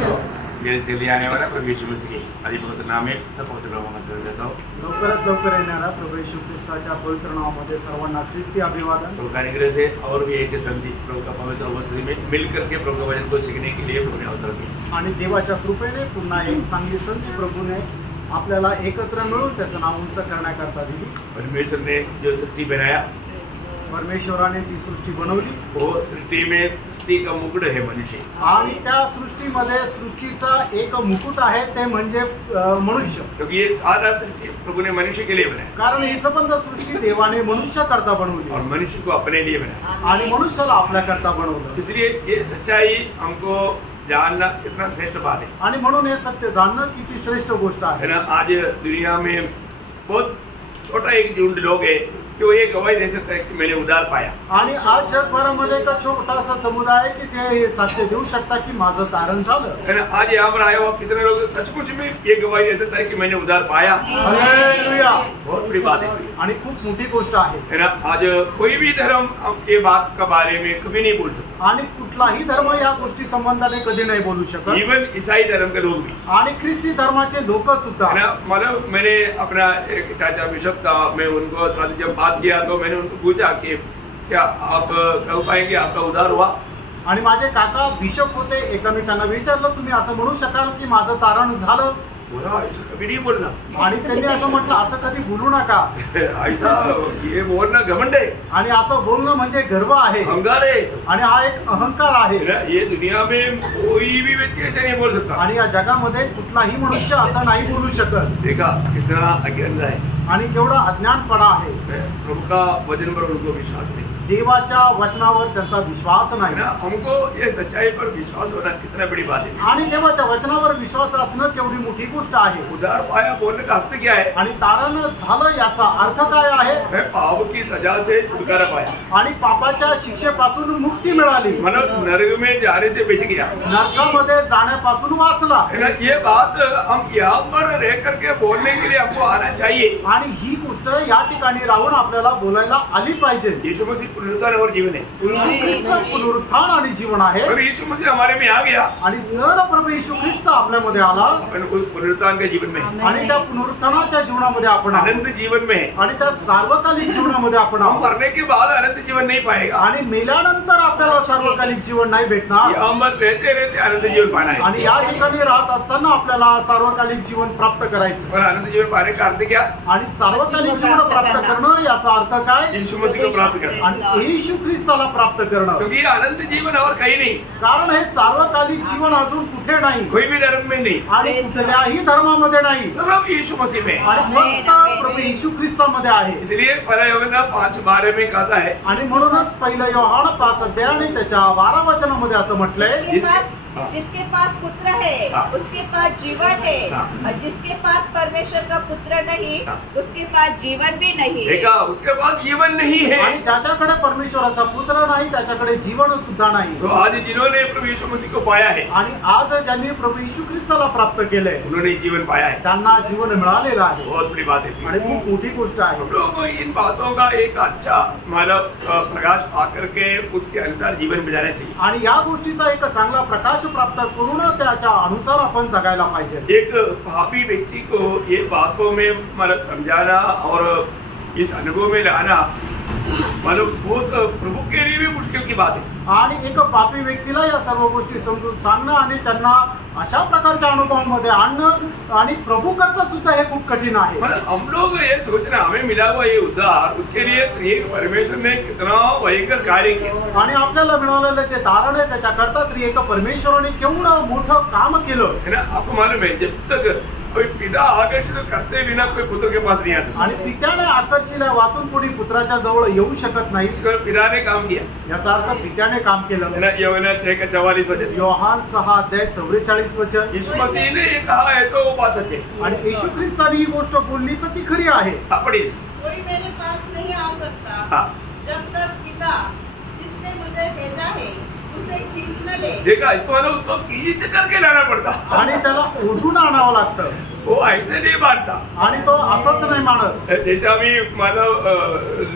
जैसे लिए आने वाला प्रभु यीशु मसीह की अधिपति नाम में सब पवित्र लोगों से देता हूँ। लवकरात लवकर येणारा प्रभू येशू ख्रिस्ताच्या पवित्र नावामध्ये सर्वांना ख्रिस्ती अभिवादन। प्रभु का अनुग्रह से और भी एक संधि प्रभु का पवित्र उपस्थिति में मिल करके प्रभु का वचन को सीखने के लिए प्रभु ने अवसर दिया आणि देवाच्या कृपेने पुन्हा एक चांगली संधी प्रभूने आपल्याला एकत्र मिळून त्याचं नाव उंच करण्याकरता दिली। परमेश्वर ने जो सृष्टि बनाया, परमेश्वराने ती सृष्टी बनवली, वो सृष्टि में सृष्टि का मुकुट है मनुष्य। आणि त्या सृष्टीमध्ये सृष्टीचा एक मुकुट आहे ते म्हणजे मनुष्य। क्योंकि ये सारा सृष्टि प्रभु ने मनुष्य के लिए बनाया कारण ही संबंध सृष्टी देवाने मनुष्य करता बनवली और मनुष्य को अपने लिए बनाया आणि मनुष्याला आपल्या करता बनवलं। इसलिए ये सच्चाई हमको जानना कितना श्रेष्ठ बात है। आणि म्हणून हे सत्य जाणणं किती श्रेष्ठ गोष्ट है आहे। ना, आज दुनिया में बहुत छोटा एक झुंड लोग है कि वो ये गवाही दे सकता है कि मैंने उधार पाया। आणि आज जगभरामध्ये एक छोटासा समुदाय आहे की ते हे साक्ष्य देऊ शकतात की माझं तारण झालं। है ना, आज यहाँ पर आए हो कितने लोग सचमुच में ये गवाही दे सकता है कि मैंने उधार पाया। हालेलुया, बहुत बड़ी बात है। आणि खूप मोठी गोष्ट आहे। है ना, आज कोई भी धर्म ये बात के बारे में कभी नहीं बोल सकता। आणि कुठलाही धर्म या गोष्टी संबंधाने कधी नाही बोलू शकत। इवन ईसाई धर्म के लोग भी, आणि ख्रिस्ती धर्माचे लोक सुद्धा। है ना, मतलब मैंने अपना एक चाचा बिशप था, मैं उनको जब बात किया तो मैंने उनको पूछा कि क्या आप कह पाएंगे आपका उधार हुआ। आणि माझे काका बिशप होते, एका मी त्यांना विचारलं तुम्ही असं म्हणू शकाल की माझं तारण झालं। बोला ऐसा कभी नहीं बोलना। आणि त्यांनी असं म्हटलं असं कधी बोलू नका। ऐसा ये बोलना घमंड है, आणि असं बोलणं म्हणजे गर्व आहे अहंकार है। आणि हा एक अहंकार आहे। है ना, ये दुनिया में कोई भी व्यक्ति ऐसे नहीं बोल सकता। आणि या जगामध्ये कुठलाही मनुष्य असं नाही बोलू शकत। देखा कितना अज्ञान है, आणि केवढा अज्ञानपणा आहे। प्रभु का वचन पर उनको विश्वास नहीं। देवाच्या वचनावर त्यांचा विश्वास है नाही। ना, हमको ये सच्चाई पर विश्वास होना कितना बड़ी बात है। आणि देवाच्या वचनावर विश्वास असणं केवढी मोठी गोष्ट आहे। उधार पाया बोलने का अर्थ क्या है? आणि तारण झालं याचा अर्थ काय आहे? मैं पाप की सजा से छुटकारा पाया, आणि पापाच्या शिक्षेपासून मुक्ती मिळाली, मतलब नरक में जाने से बच गया। नरकामध्ये जाण्यापासून वाचला। है ना, ये बात हम यहाँ पर रह करके बोलने के लिए हमको आना चाहिए। आणि ही गोष्ट या ठिकाणी राहून आपल्याला बोलायला आली पाहिजे। यीशु मसीह पुनरुत्थान और जीवन है। येशू ख्रिस्त पुनरुत्थान आणि जीवन आहे। अगर यीशु मसीह हमारे में आ गया, आणि जर प्रभू येशू ख्रिस्त आपल्यामध्ये आला अपन उस पुनरुत्थान के जीवन में है, आणि त्या पुनरुत्थानाच्या जीवनामध्ये आपण आहोत, अनंत जीवन में है। आणि त्या सार्वकालिक जीवनामध्ये आपण हम आहोत, मरने के बाद अनंत जीवन नहीं पाएगा। आणि मेल्यानंतर आपल्याला सार्वकालिक जीवन नाही भेटणार। यहाँ पर रहते रहते अनंत जीवन पाना है। आणि या ठिकाणी राहत असताना आपल्याला सार्वकालिक जीवन प्राप्त करायचं। और अनंत जीवन पाने का अर्थ क्या? आणि सार्वकालिक जीवन प्राप्त करणं याचा अर्थ काय? यीशु मसीह को प्राप्त करना। आणि येशू ख्रिस्ताला प्राप्त करणं। क्योंकि ये अनंत जीवन और कहीं नहीं, कारण हे सार्वकालिक जीवन अजून कुठे नाही, कोई भी धर्म में नहीं, आणि कुठल्याही धर्मामध्ये नाही, सब यीशु मसीह में है। आणि फक्त प्रभू येशू ख्रिस्तामध्ये आहे। इसलिए पहला यूहन्ना 5:12 में कहता है, आणि म्हणूनच पहिलं योहान 5 अध्याय आणि त्याच्या 12 वचनामध्ये असं म्हटलंय, जिसके पास पुत्र है उसके पास जीवन है, और जिसके पास परमेश्वर का पुत्र नहीं उसके पास जीवन भी नहीं है। देखा, उसके पास जीवन नहीं है। आणि ज्याच्याकडे परमेश्वराचा पुत्र नाही त्याच्याकडे जीवन सुद्धा नाही। तो आज जिन्होंने प्रभु यीशु मसीह को पाया है, आणि आज ज्यांनी प्रभु येशू ख्रिस्ताला प्राप्त केलंय उन्होंने जीवन पाया है। त्यांना जीवन मिळालेलं आहे। बहुत बड़ी बात है। आणि खूप मोठी गोष्ट आहे। हम लोग इन बातों का एक अच्छा मतलब प्रकाश आकर के उसके अनुसार जीवन गुजारना चाहिए। आणि या गोष्टीचा एक चांगला प्रकाश प्राप्त करून त्याच्या अनुसार आपण जगायला पाहिजे। एक पापी व्यक्ति को ये बातों में मतलब समझाना और इस अनुभव में लाना मतलब बहुत प्रभु के लिए भी मुश्किल की बात है। आणि एक पापी व्यक्तीला या सर्व गोष्टी समजून सांगणं आणि त्यांना अशा प्रकारच्या अनुभवांमध्ये आणणं आणि प्रभू करता सुद्धा हे खूप कठीण आहे। मतलब हम लोग ये सोच रहे हैं हमें मिला हुआ ये उद्धार, उसके लिए ये परमेश्वर ने कितना भयंकर कार्य किया। आणि आपल्याला मिळालेलं जे तारण आहे त्याच्याकरता तरी एक परमेश्वराने केवढं मोठं काम केलं है ना। आपको मालूम है जब तक कोई पिता आकर्षित करते बिना कोई पुत्र के पास नहीं आ सकता। आणि पित्याने आकर्षिला वाचून कोणी पुत्राच्या जवळ येऊ शकत नाही। इसका पिता ने काम किया, याचा अर्थ पित्याने काम केलं। है ना। यूहन्ना 6:44 वचन, योहान 6 अध्याय 44 वचन, यीशु मसीह ने ये कहा है तो वो बात सच है। आणि येशू ख्रिस्ताने ही गोष्ट बोलली तर ती खरी आहे। पढ़ी। कोई मेरे पास नहीं आ सकता हाँ, जब तक पिता जिसने मुझे भेजा है उसे खींच न ले। देखा, इसको मतलब उसको खींच करके लाना पड़ता। आणि त्याला ओढून आणावं लागतं। वो ऐसे नहीं मानता। आणि तो असंच नाही मानत. जैसा भी मानव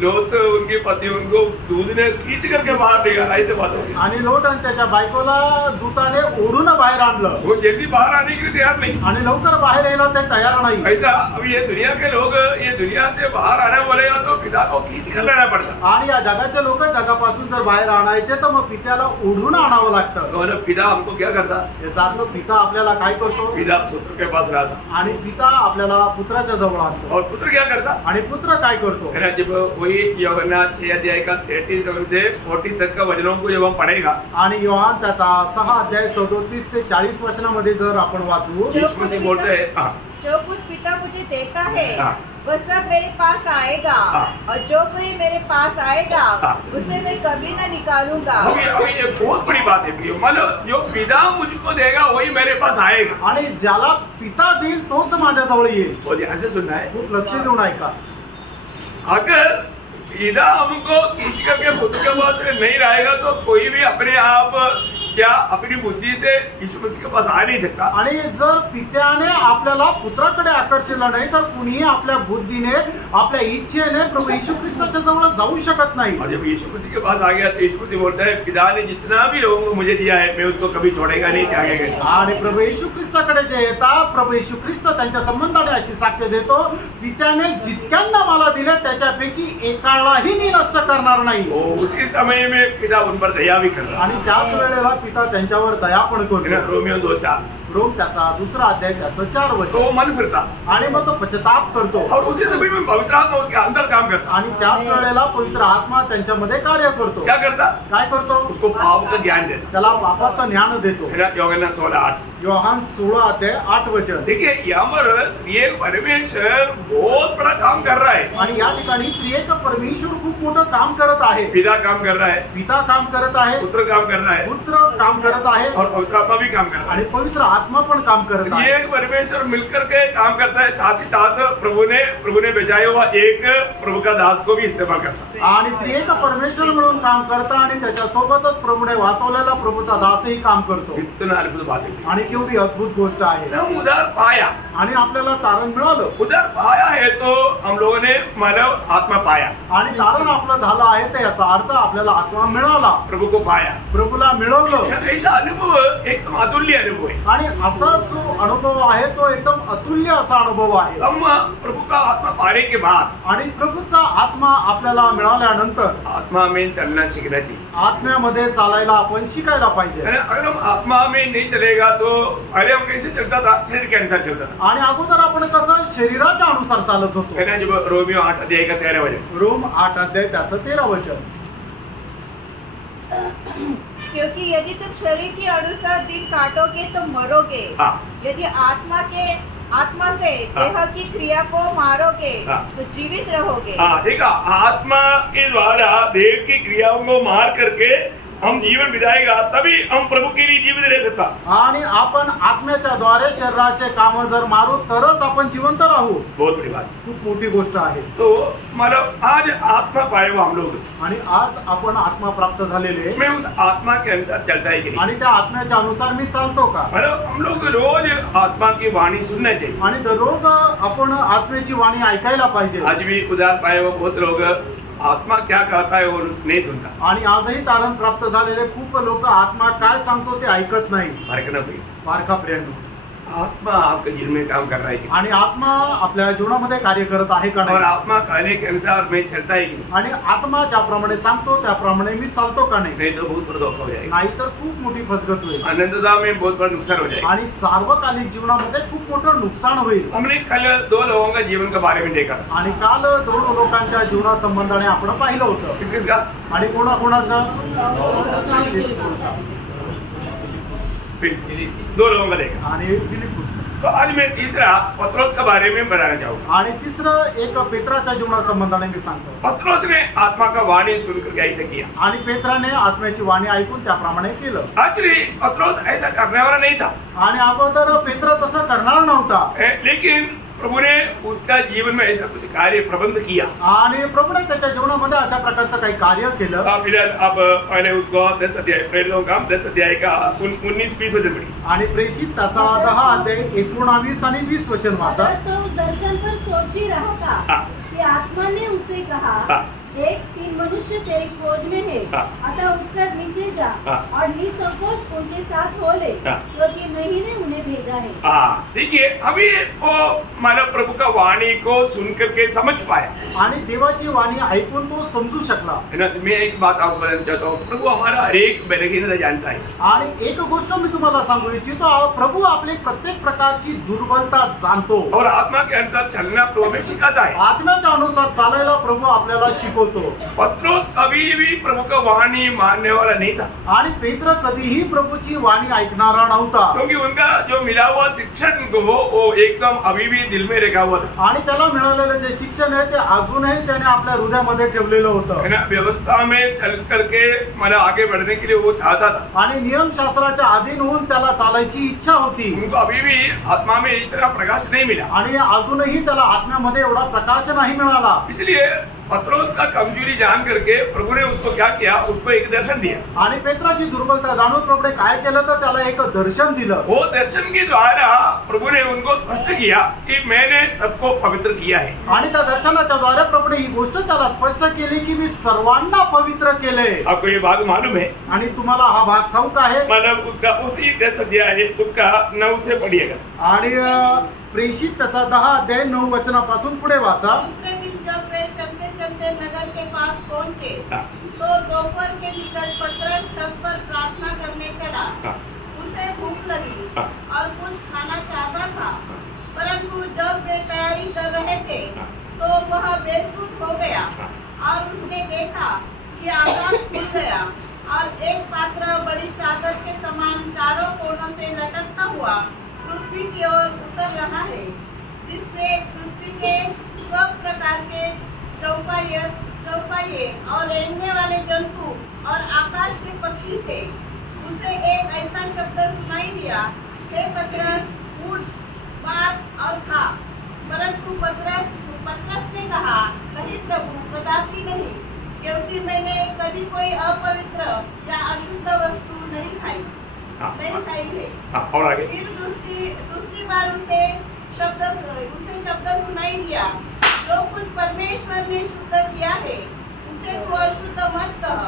लोत उनके पति उनको दूध ने खींच करके बाहर निकाला, ऐसे बात होती। आणि लोट आणि त्याच्या बायकोला दूताने ओढून बाहेर आणलं वो जल्दी बाहर आने के लिए तैयार नहीं। आणि लवकर बाहेर यायला ते तयार नाही. ऐसा अब ये दुनिया के लोग ये दुनिया से बाहर आने बोलेगा तो पिता को खींच कर लेना पड़ता। आणि या जगाचे लोक जगापासून जर बाहेर आणायचे तर मग पित्याला ओढून आणावं लागतं. तो पिता हमको क्या करता? याचा अर्थ पिता आपल्याला काय करतो? पिता पुत्र के पास रहता आणि पिता आपल्याला पुत्राच्या जवळ आणतो. और पुत्र क्या करता? आणि पुत्र काय करतो? है ना, जब वही यूहन्ना 6 अध्याय का 37 से 40 तक का वचनों को जब हम पढ़ेगा, आणि योहान त्याचा 6 अध्याय 37 ते 40 वचनामध्ये जर आपण वाचू, यीशु मसीह बोलते हैं, हाँ, जो कुछ पिता मुझे देता है हाँ। वह सब मेरे पास आएगा हाँ। और जो कोई मेरे पास आएगा हाँ। उसे मैं कभी न निकालूंगा। अभी ये बहुत बड़ी बात है प्रियो। मतलब जो पिता मुझको देगा वही मेरे पास आएगा। आणि ज्याला पिता देईल तोच माझ्याजवळ येईल. बहुत ध्यान से सुनना है। खूप लक्ष देऊन ऐका. अगर पिता हमको खींच करके पुत्र के पास नहीं रहेगा तो कोई भी अपने आप क्या अपनी बुद्धि से यीशु मसीह के पास आ नहीं सकता। आणि जर पित्याने आपल्याला पुत्राकडे आकर्षिलं नाही तर कुणीही आपल्या बुद्धीने आपल्या इच्छेने प्रभू येशू ख्रिस्ताच्या जवळ जाऊ शकत नाही. और जब यीशु मसीह के पास आ गया तो यीशु मसीह बोलता है, पिता ने जितना भी लोगों को मुझे दिया है मैं उसको कभी छोड़ेगा नहीं, त्यागेगा। आणि प्रभू येशू ख्रिस्ताकडे जे येतात, प्रभू येशू ख्रिस्त त्यांच्या संबंधाने अशी साक्ष देतो, पित्याने जितक्यांना मला दिले त्याच्यापैकी एकालाही मी नष्ट करणार नाही. वो उसी समय में पिता उन पर दया भी कर रहा आणि त्याच वेळेला पिता त्यांच्यावर दया पण है ना। करतो. रोमियो 2:4 रोम त्याचा 2 अध्याय त्याचं 4 तो वचन. वो मन फिरता आणि मग तो पश्चाताप करतो. और उसी समय में पवित्र आत्मा उसके अंदर काम करता। आणि त्याच वेळेला पवित्र आत्मा त्यांच्यामध्ये कार्य करतो. क्या करता? काय करतो? उसको पाप का ज्ञान देता त्याला पापाचं ज्ञान देतो. है ना। यूहन्ना 16:8 योहान 16 अध्याय 8 वचन. देखिए यहाँ पर ये परमेश्वर बहुत बड़ा काम कर रहा है। आणि या ठिकाणी त्रिएक परमेश्वर खूप मोठं काम करत आहे. पिता काम कर रहा है, पिता काम करत आहे, पुत्र काम कर रहा है पुत्र काम करत आहे और पवित्र आत्मा भी काम कर रहा है। आणि पवित्र आत्मा पण काम करत आहे. ये एक परमेश्वर मिलकर के काम करता है। साथ ही साथ प्रभु ने भेजाया हुआ एक प्रभु का दास को भी इस्तेमाल करता है। आणि त्रिएक परमेश्वर म्हणून काम करता आणि त्याच्यासोबतच प्रभूने वाचवलेला प्रभूचा दासही काम करतो. इतना अद्भुत बात है। आणि केवढी अद्भुत गोष्ट आहे. हम उधार पाया, आणि आपल्याला तारण मिळालं. उधार पाया है तो हम लोगों ने मानव आत्मा पाया, आणि तारण आपलं झालं आहे तर याचा अर्थ आपल्याला आत्मा मिळाला, प्रभु को पाया। प्रभूला मिळवलं. ऐसा अनुभव एकदम अतुल्य अनुभव है। आणि असा जो अनुभव आहे तो एकदम अतुल्य असा अनुभव आहे. हम प्रभु का आत्मा पाने के बाद आणि प्रभूचा आत्मा आपल्याला मिळाल्यानंतर आत्मा में चलना सीखना चाहिए। आत्म्यामध्ये चालायला आपण शिकायला पाहिजे. अगर हम आत्मा में नहीं चलेगा तो पहले हम कैसे चलता था? शरीर के अनुसार चलता था, आणि अगोदर आपण कसं शरीराच्या अनुसार चालत होतो. है ना। जब रोमियो 8 अध्याय का 13 वचन, रोम 8 अध्याय त्याचं 13 वचन. क्योंकि यदि तुम शरीर के अनुसार दिन काटोगे तो मरोगे, हाँ। यदि आत्मा से हाँ। देह की क्रिया को मारोगे हाँ। तो जीवित रहोगे। हाँ, देखा, आत्मा के द्वारा देह की क्रियाओं को मार करके हम जीवन बिताएगा तभी हम प्रभु के लिए जीवित रह सकता। आणि आपण आत्म्याच्या द्वारे शरीराचे काम जर मारू तरच आपण जिवंत राहू. बहुत बड़ी बात। खूप मोठी गोष्ट आहे. तो मतलब आज आत्मा पाए हुआ हम लोग, आणि आज आपण आत्मा प्राप्त झालेले मैं उस आत्मा के अनुसार चलता है कि नहीं? आणि त्या आत्म्याच्या अनुसार मी चालतो का? मतलब हम लोग रोज आत्मा की वाणी सुनना चाहिए। आणि दररोज आपण आत्म्याची वाणी ऐकायला पाहिजे. आज भी उदार पाए हुए बहुत लोग आत्मा क्या कहता है वो नहीं सुनता। आणि आजही तारण प्राप्त झालेले खूप लोक आत्मा काय सांगतो ते ऐकत नाही. फर्क न भाई, पारखा प्रियांनो, आत्मा आपके जीवन में काम कर रहा है कि नहीं? आणि आत्मा आपल्या जीवनामध्ये कार्य करत आहे का और नाही? आत्मा कहने के अनुसार मैं चलता है कि नहीं? आणि आत्मा ज्याप्रमाणे सांगतो त्याप्रमाणे मी चालतो का नाही? नहीं तो बहुत बड़ा धोखा हो जाएगा, नाहीतर खूप मोठी फसगत होईल अनंतता में बहुत बड़ा नुकसान हो जाएगा। आणि सार्वकालिक जीवनामध्ये खूप मोठं नुकसान होईल. हमने कल 2 लोगों का जीवन के बारे में देखा था। आणि काल 2 लोकांच्या जीवनासंबंधाने आपण पाहिलं होतं. किसका? आणि कोणाकोणाचं? 2 लोगों का देखा। आणि फिलिप्पुस. तो आज मैं तीसरा पत्रोस के बारे में बताना चाहूँगा। आणि तिसरं एक पेत्राच्या जीवनासंबंधाने मी सांगतो. पत्रोस ने आत्मा का वाणी सुनकर ऐसा किया। आणि पेत्राने आत्म्याची वाणी ऐकून त्याप्रमाणे केलं. एक्चुअली पत्रोस ऐसा करने वाला नहीं था, आणि अगोदर पेत्र तसं करणार नव्हता. लेकिन प्रभु ने उसका जीवन में ऐसा कुछ कार्य प्रबंध किया। आणि प्रभूने त्याच्या जीवनामध्ये अशा प्रकारचं काही कार्य केलं. फिलहाल अब पहले उसको 10 अध्याय प्रेरितों का 10 अध्याय का 19-20 वचन पढ़ी। आणि प्रेषित त्याचा 10 अध्याय 19 आणि 20 वचन वाचा. तो उस दर्शन पर सोच ही रहा था हाँ। कि आत्मा ने उसे कहा, हाँ। एक 3 मनुष्य तेरी खोज में है, हाँ। अतः उठकर नीचे जा हाँ। और निसंकोच उनके साथ हो ले, हाँ। क्योंकि मैं ही ने उन्हें भेजा है. देखिए अभी वो मानव प्रभु का वाणी को सुन करके समझ पाया आणि देवाची वाणी ऐकून तो समजू शकला. है ना। मैं एक बात आपको बताना चाहता हूँ, प्रभु हमारा हर एक बलहीनता जानता है। आणि एक गोष्ट मी तुम्हाला सांगू इच्छितो, प्रभु आपली प्रत्येक प्रकारची दुर्बलता जाणतो और आत्मा के अनुसार चलना प्रभु हमें सिखाता है। आत्म्याच्या अनुसार चालायला प्रभु आपल्याला शिकवतो. पत्रोस कभी भी प्रभु का वाणी मानने वाला नहीं था, आणि पेत्र कधीही प्रभूची वाणी ऐकणारा नव्हता. क्योंकि उनका जो मिला हुआ शिक्षण को वो एकदम अभी भी दिल में रखा हुआ था, आणि त्याला मिळालेलं जे शिक्षण आहे ते अजूनही त्याने आपल्या हृदयामध्ये ठेवलेलं है होतं. ना। व्यवस्था में चल करके मला आगे बढ़ने के लिए वो चाहता था। आणि नियमशास्त्राच्या अधीन होऊन त्याला चालायची इच्छा होती. उनको अभी भी आत्मा में इतना प्रकाश नहीं मिला, आणि अजूनही त्याला आत्म्यामध्ये एवढा प्रकाश नाही मिळाला. इसलिए पत्रोस का कमजोरी जान करके प्रभु ने उसको क्या किया, उसको एक दर्शन दिया। आणि पेत्राची दुर्बलता जाणून प्रभूने काय केलं तर त्याला एक दर्शन दिलं. वो दर्शन के द्वारा प्रभु ने उनको स्पष्ट किया कि मैंने सबको पवित्र किया है। आणि त्या दर्शनाच्या द्वारे प्रभूने ही गोष्ट त्याला स्पष्ट केली की मी सर्वांना पवित्र केले. आपको ये बात मालूम है? आणि तुम्हाला हा भाग ठाऊक आहे. मतलब उसका उसी 10 अध्याय है, उसका 9 से पढ़िएगा। आणि प्रेषित त्याचा 10 अध्याय 9 वचनापासून पुढे वाचा. दूसरे दिन जब वे चलते चलते नगर के पास पहुंचे हाँ। तो दोपहर के निकट पतरस छत पर प्रार्थना करने चढ़ा. हाँ। उसे भूख लगी हाँ। और कुछ खाना चाहता था, परंतु जब वे तैयारी कर रहे थे हाँ। तो वह बेसुध हो गया हाँ। और उसने देखा कि आकाश खुल गया और एक पात्र बड़ी चादर के समान चारों कोनों से लटकता हुआ पृथ्वी की ओर उतर रहा है, जिसमें पृथ्वी के सब प्रकार के चौपाइये और रेंगने वाले जंतु और आकाश के पक्षी थे. उसे एक ऐसा शब्द सुनाई दिया, हे पतरस, उठ, मार और खा. परंतु पतरस ने कहा, नहीं प्रभु, कदापि नहीं, क्योंकि मैंने कभी कोई अपवित्र या अशुद्ध वस्तु नहीं खाई है. और आगे फिर दूसरी बार उसे शब्द सुनाई दिया, जो कुछ परमेश्वर ने शुद्ध किया है उसे तू अशुद्ध मत कह.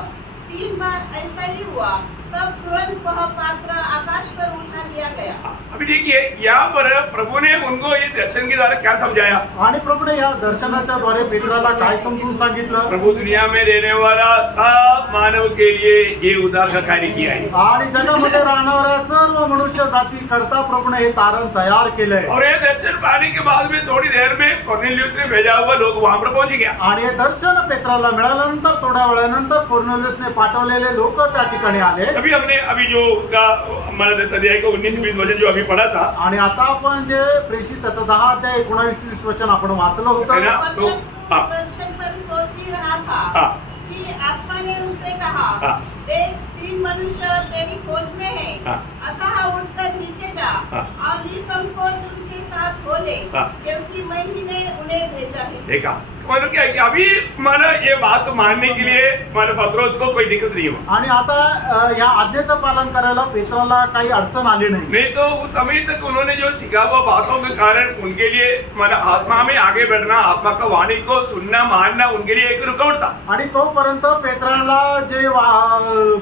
3 बार ऐसा ही हुआ, तब तुरंत वह पात्र आकाश पर उठा लिया गया. अभी देखिए यहाँ पर प्रभु ने उनको ये दर्शन के द्वारा क्या समझाया। आणि प्रभूने या दर्शनाच्या द्वारे पेत्राला काय समजून सांगितलं. प्रभु दुनिया में रहने वाला सब मानव के लिए ये उद्धार का कार्य किया है, आणि जगामध्ये राहणाऱ्या सर्व मनुष्य जाती करता प्रभूने हे तारण तयार केलंय. और ये दर्शन पाने के बाद में थोड़ी देर में कॉर्नेलियस ने भेजा हुआ लोग वहां पर पहुंच गया। आणि हे दर्शन पेत्राला मिळाल्यानंतर थोड्या वेळानंतर कोर्नेलियसने पाठवलेले लोक त्या ठिकाणी आले. अभी जो उसका हमारा 10 अध्याय का 19-20 वचन जो अभी पढ़ा था, आणि आता आपण जे प्रेषित त्याचं 10 अध्याय 19-20 वचन आपण वाचलं है होतं. ना? पतरस हाँ। दर्शन पर सोच ही रहा था हाँ। कि आत्मा ने उससे कहा, हाँ। देख, 3 मनुष्य तेरी खोज में है, हाँ। अतः उठकर नीचे जा हाँ। और निसंकोच उनके साथ हो ले, हाँ। क्योंकि मैं ही ने उन्हें भेजा है. देखा मतलब क्या है कि अभी माना ये बात मानने के लिए माना पत्रोस को कोई दिक्कत नहीं हुआ, आणि आता या आज्ञेचं पालन करायला पेत्राला काही अडचण आली नाही. नहीं तो उस समय तक उन्होंने जो सीखा हुआ बातों के कारण उनके लिए माना आत्मा में आगे बढ़ना, आत्मा का वाणी को सुनना मानना उनके लिए एक रुकावट था। आणि तोपर्यंत पेत्राला जे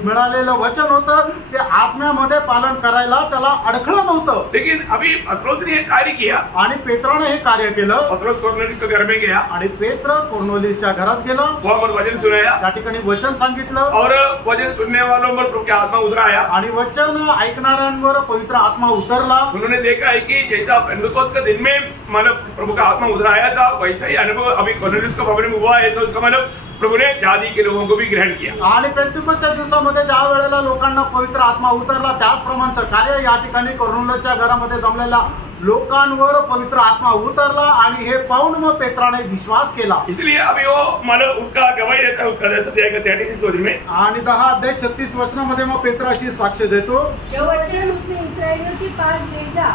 मिळालेलं वचन होतं ते आत्म्यामध्ये पालन करायला त्याला अडखळं नव्हतं. लेकिन अभी पत्रोस ने एक कार्य किया, आणि पेत्राने हे कार्य केलं. पत्रोस कॉर्नेलियस के घर में गया, आणि पेत्र कोर्नेलियसच्या घरात गेला, वहां पर वचन सुनाया त्या ठिकाणी वचन सांगितलं. और वचन सुनने वालों पर प्रभु का आत्मा उतर आया। आणि वचन ऐकणाऱ्यांवर पवित्र आत्मा उतरला. उन्होंने देखा है कि जैसा पेंटेकोस्त के दिन में मतलब प्रभु का आत्मा उतर आया था, वैसा ही अनुभव अभी कॉर्नेलियस के भवन में हुआ है। तो उसका मतलब प्रभु ने जाति के लोगों को भी ग्रहण किया। आणि पेंटिकोसच्या दिवसामध्ये ज्या वेळेला लोकांना पवित्र आत्मा उतरला त्याचप्रमाणेचं कार्य या ठिकाणी कोर्नेलियसच्या घरामध्ये जमलेल्या लोकांवर पवित्र आत्मा उतरला आणि हे पाहून मग पेत्राने विश्वास केला. इसलिए अभी वो मतलब उसका गवाही देता है, उसका 10 अध्याय का 33 वचन में। आणि 10 अध्याय 36 वचनामध्ये मग पेत्र अशी साक्ष देतो, जो वचन उसने इस्राएलियों के पास भेजा,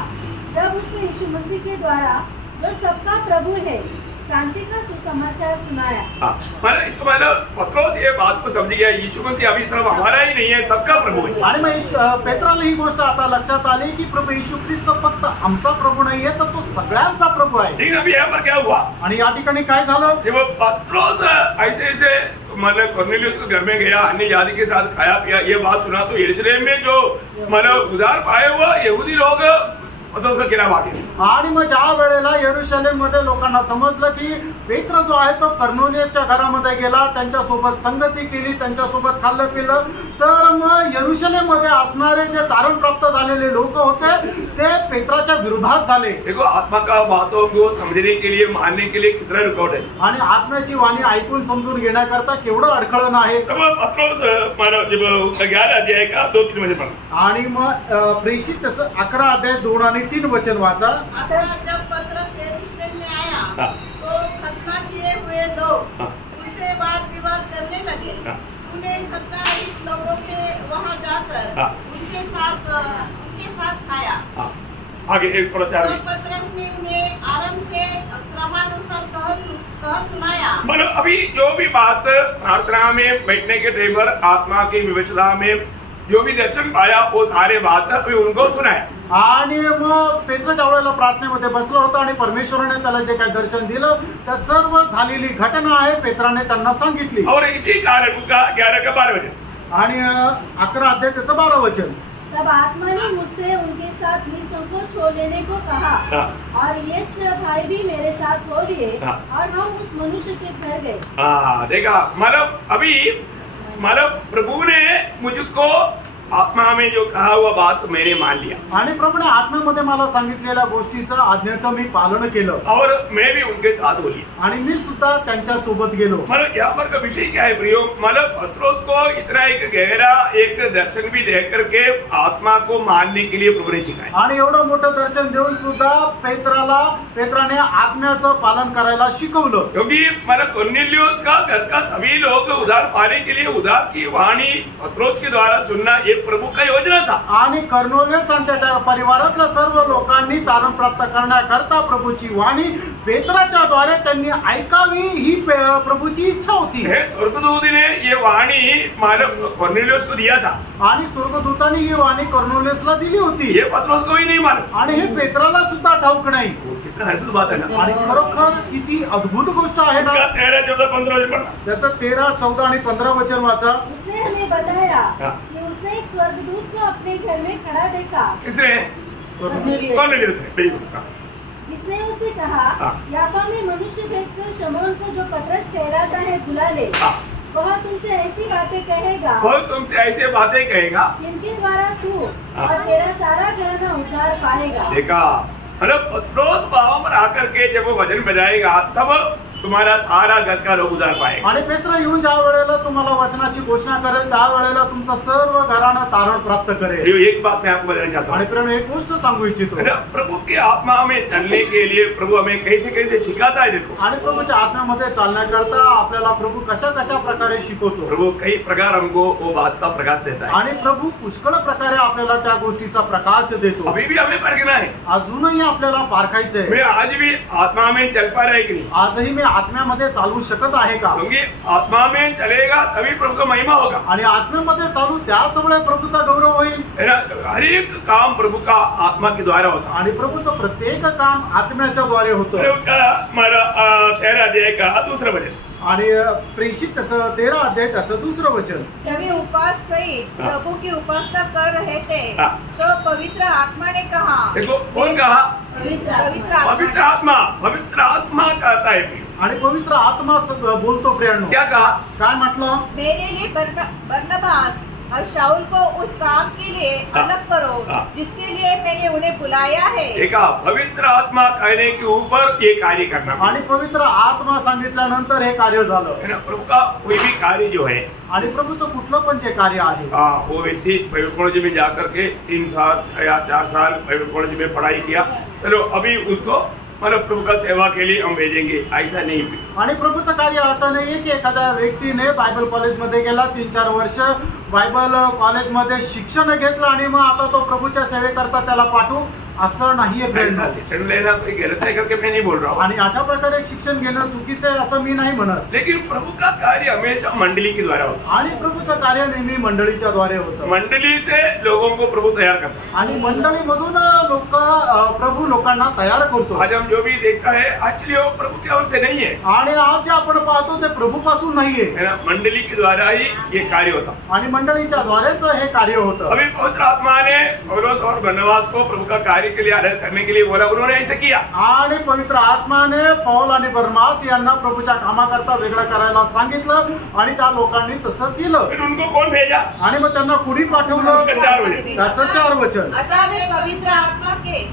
जब उसने यीशु मसीह के द्वारा जो सबका प्रभु है, शांति का सुसमाचार सुनाया। हाँ, इसको मतलब पत्रोस ये बात को समझ गया, यीशु मसीह अभी सिर्फ हमारा ही नहीं है, सबका प्रभु है। आणि मग पेत्राला ही गोष्ट आता लक्षात आली की प्रभू येशू ख्रिस्त फक्त आमचा प्रभु नाहीये तर तो सगळ्यांचा प्रभु आहे। लेकिन अभी यहाँ पर क्या हुआ, आणि या ठिकाणी काय झालं, जब पत्रोस ऐसे मतलब कॉर्नेलियस के घर में गया, अन्य जाति के साथ खाया पिया, ये बात सुना तो यरूशलेम में जो मतलब उधार पाए हुआ यहूदी लोग मतलब उसका खिलाफ आ गए। आणि मग ज्या वेळेला यरूशलेम मध्ये लोकांना समजलं की पेत्र जो आहे तो कर्नोलियसच्या घरामध्ये गेला, त्यांच्या सोबत संगती केली, त्यांच्या सोबत खाल्लं पिलं, तर मग यरूशलेम मध्ये असणारे जे तारण प्राप्त झालेले लोक होते ते पेत्राच्या विरोधात झाले। देखो आत्मा का बातों को समझने के लिए, मानने के लिए कितना रुकावट है। आणि आत्म्याची वाणी ऐकून समजून घेण्याकरता केवढं अडखळण आहे। तब पत्रोस मानो जब 11 अध्याय का 2-3 वचन पढ़ा, आणि मग प्रेषित त्याचं 11 अध्याय 2 आणि 3 वचन वाचा। अतः जब पतरस यरूशलेम में आया हाँ। तो खतना किए हुए लोग हाँ। उससे वाद विवाद करने लगे। हाँ। उन्हें खतनारहित लोगों के वहां जाकर हाँ। उनके साथ खाया। हाँ, आगे एक थोड़ा तो चार पतरस ने उन्हें आरंभ से क्रमानुसार कह सुनाया। मतलब अभी जो भी बात प्रार्थना में बैठने के टाइम पर आत्मा की विवेचना में जो भी दर्शन पाया वो सारे बात अभी उनको सुनाया। आणि मग पेत्र ज्या वेळेला प्रार्थनेमध्ये बसला होता आणि परमेश्वराने त्याला जे काही दर्शन दिलं त्या सर्व झालेली घटना आहे पेत्राने त्यांना सांगितली। और इसी कारण उसका 11 का 12 वचन, आणि 11 अध्याय त्याचं 12 वचन। तब आत्मा ने मुझसे उनके साथ निसंकोच हो लेने को कहा, हाँ। और ये 6 भाई भी मेरे साथ हो लिए, हाँ। और हम उस मनुष्य के घर गए। हाँ देखा, मतलब अभी मतलब प्रभु ने मुझको आत्मा में जो कहा हुआ बात मैंने मान लिया आणि प्रभूने आत्म्यामध्ये मला सांगितलेल्या गोष्टीचं आज्ञेचं मी पालन केलं और मैं भी उनके साथ हो लिया। आणि मी सुद्धा त्यांच्या सोबत गेलो। मतलब यहाँ पर का विषय क्या है प्रियो, मतलब पत्रोस को इतना एक गहरा एक दर्शन भी दे करके आत्मा को मानने के लिए प्रभु ने सिखाया। आणि एवढं मोठं दर्शन देऊन सुद्धा पेत्राने आत्म्याचं पालन करायला शिकवलं। क्योंकि मतलब कॉर्नेलियस का घर का सभी लोग उधार पाने के लिए उधार की वाणी पत्रोस के द्वारा सुनना ये प्रभु का योजना था। आणि कर्नोलियस आणि त्याच्या परिवारातल्या सर्व लोकांनी तारण प्राप्त करण्याकरता प्रभूची वाणी पेत्राच्या द्वारे त्यांनी ऐकावी ही प्रभूची इच्छा होती। हे स्वर्गदूत ने ये वाणी मतलब कॉर्नेलियस को दिया था आणि स्वर्गदूतांनी ही वाणी कर्नोलियसला दिली होती। ये पत्रोस को ही नहीं मालूम। आणि हे पेत्राला सुद्धा ठाऊक नाही। कितना अद्भुत बात है ना। आणि खरोखर किती अद्भुत गोष्ट आहे ना। उसका 13, 14, 15 वचन पढ़ना। त्याचं 13, 14 आणि 15 वचन वाचा। उसने हमें बताया हाँ। कि उसने एक स्वर्गदूत को अपने घर में खड़ा देखा। किसने? कॉर्नेलियस ने। बिल्कुल। हाँ। इसने उससे कहा, हाँ। याफा में मनुष्य भेजकर शमौन को जो पतरस कहलाता है बुला ले। हाँ। वह तुमसे ऐसी बातें कहेगा वो तुमसे ऐसे बातें कहेगा जिनके द्वारा तू हाँ। और तेरा सारा घराना उद्धार पाएगा। देखा, मतलब पत्रोस भाव में आकर के जब वो वचन बजाएगा तब तुम्हारा सारा घर का लोग उधार पाएगा। आणि पेत्र येऊन ज्या वेळेला तुम्हाला वचनाची घोषणा करेल त्या वेळेला तुमचं सर्व घराणं तारण प्राप्त करेल। ये एक बात मैं आपको बताना चाहता आणि हूँ, प्रेम एक गोष्ट सांगू इच्छितो। है ना, प्रभु की आत्मा में चलने के लिए प्रभु हमें कैसे कैसे सिखाता है। देखो आणि प्रभूच्या आत्म्यामध्ये चालण्याकरता आपल्याला प्रभू कशा कशा प्रकारे शिकवतो। प्रभु कई प्रकार हमको वो बात का प्रकाश देता है। आणि प्रभू पुष्कळ प्रकारे आपल्याला त्या गोष्टीचा प्रकाश देतो। अभी भी हमें परखना है, अजूनही आपल्याला पारखायचंय, मैं आज भी आत्मा में चल पा रहा है कि नहीं। आजही मी आत्म्यामध्ये चालू शकत आहे का। क्योंकि आत्मा में चलेगा तभी प्रभु का महिमा होगा, आणि आत्म्यामध्ये चालू त्याच वेळेला प्रभूचा गौरव होईल। है ना। हर एक काम प्रभु का आत्मा के द्वारा होता है। आणि प्रभूचं प्रत्येक काम आत्म्याच्या द्वारे होतं। प्रभु का हमारा 13 अध्याय का 2 वचन, आणि प्रेषित त्याचं 13 अध्याय त्याचं 2 वचन। जब वे उपवास सहित हाँ। प्रभु की उपासना कर रहे थे हाँ। तो पवित्र आत्मा ने कहा, देखो कौन कहा? पवित्र पवित्र आत्मा। पवित्र आत्मा। पवित्र आत्मा कहता है। आणि पवित्र आत्मा बोलतो प्रियांनो। क्या कहा? काय म्हटलं? मेरे लिए बरनबास और शाऊल को उस काम के लिए हाँ। अलग करो हाँ। जिसके लिए मैंने उन्हें बुलाया है। देखा, पवित्र आत्मा कहने के ऊपर ये कार्य करना आणि पवित्र आत्मा सांगितल्यानंतर हे कार्य झालं। है ना। प्रभु का कोई भी कार्य जो है आणि प्रभूचं कुठलं पण जे कार्य आहे वो व्यक्ति बाइबल कॉलेज में जाकर के 3 साल या 4 साल बाइबल कॉलेज में पढ़ाई किया, चलो अभी उसको मतलब प्रभु का सेवा के लिए हम भेजेंगे, ऐसा नहीं भी। आणि प्रभूचं कार्य असं नाहीये की एखाद्या व्यक्तीने बायबल कॉलेजमध्ये गेला 3-4 वर्ष बायबल कॉलेजमध्ये शिक्षण घेतलं आणि मग आता तो प्रभूच्या सेवेकरता त्याला पाठवू असं नाहीये फ्रेंड्स. ऐसा शिक्षण लेना कोई गलत है करके मैं नहीं बोल रहा हूँ, आणि अशा प्रकारे शिक्षण घेणं चुकीचं आहे असं मी नाही म्हणत. लेकिन प्रभु का कार्य हमेशा मंडली के द्वारा होता आणि प्रभूचं कार्य नेहमी मंडळीच्या द्वारे होतं है. मंडली से लोगों को प्रभु तैयार करता है. आणि मंडळीमधून लोक प्रभू लोकांना तयार करतो. आज हम जो भी देखता है एक्चुअली वो प्रभु की ओर से नहीं है, आणि आज जे आपण पाहतो ते प्रभूपासून नाहीये है ना. मंडली के द्वारा ही ये कार्य होता. आणि मंडळीच्या द्वारेच हे कार्य होतं. अभी पवित्र आत्मा ने पौलुस और बरनबास को प्रभु का कार्य के लिए आदर करने के लिए बोला, उन्होंने ऐसे किया. आणि पवित्र आत्माने पौल आणि बर्नबास यांना प्रभूच्या कामाकरता वेगळं करायला सांगितलं आणि त्या लोकांनी तसं केलं. फिर उनको कौन भेजा? आणि मग त्यांना कुणी पाठवलं? उसका 4 वचन. त्याचं 4 वचन. अतः वे पवित्र आत्मा के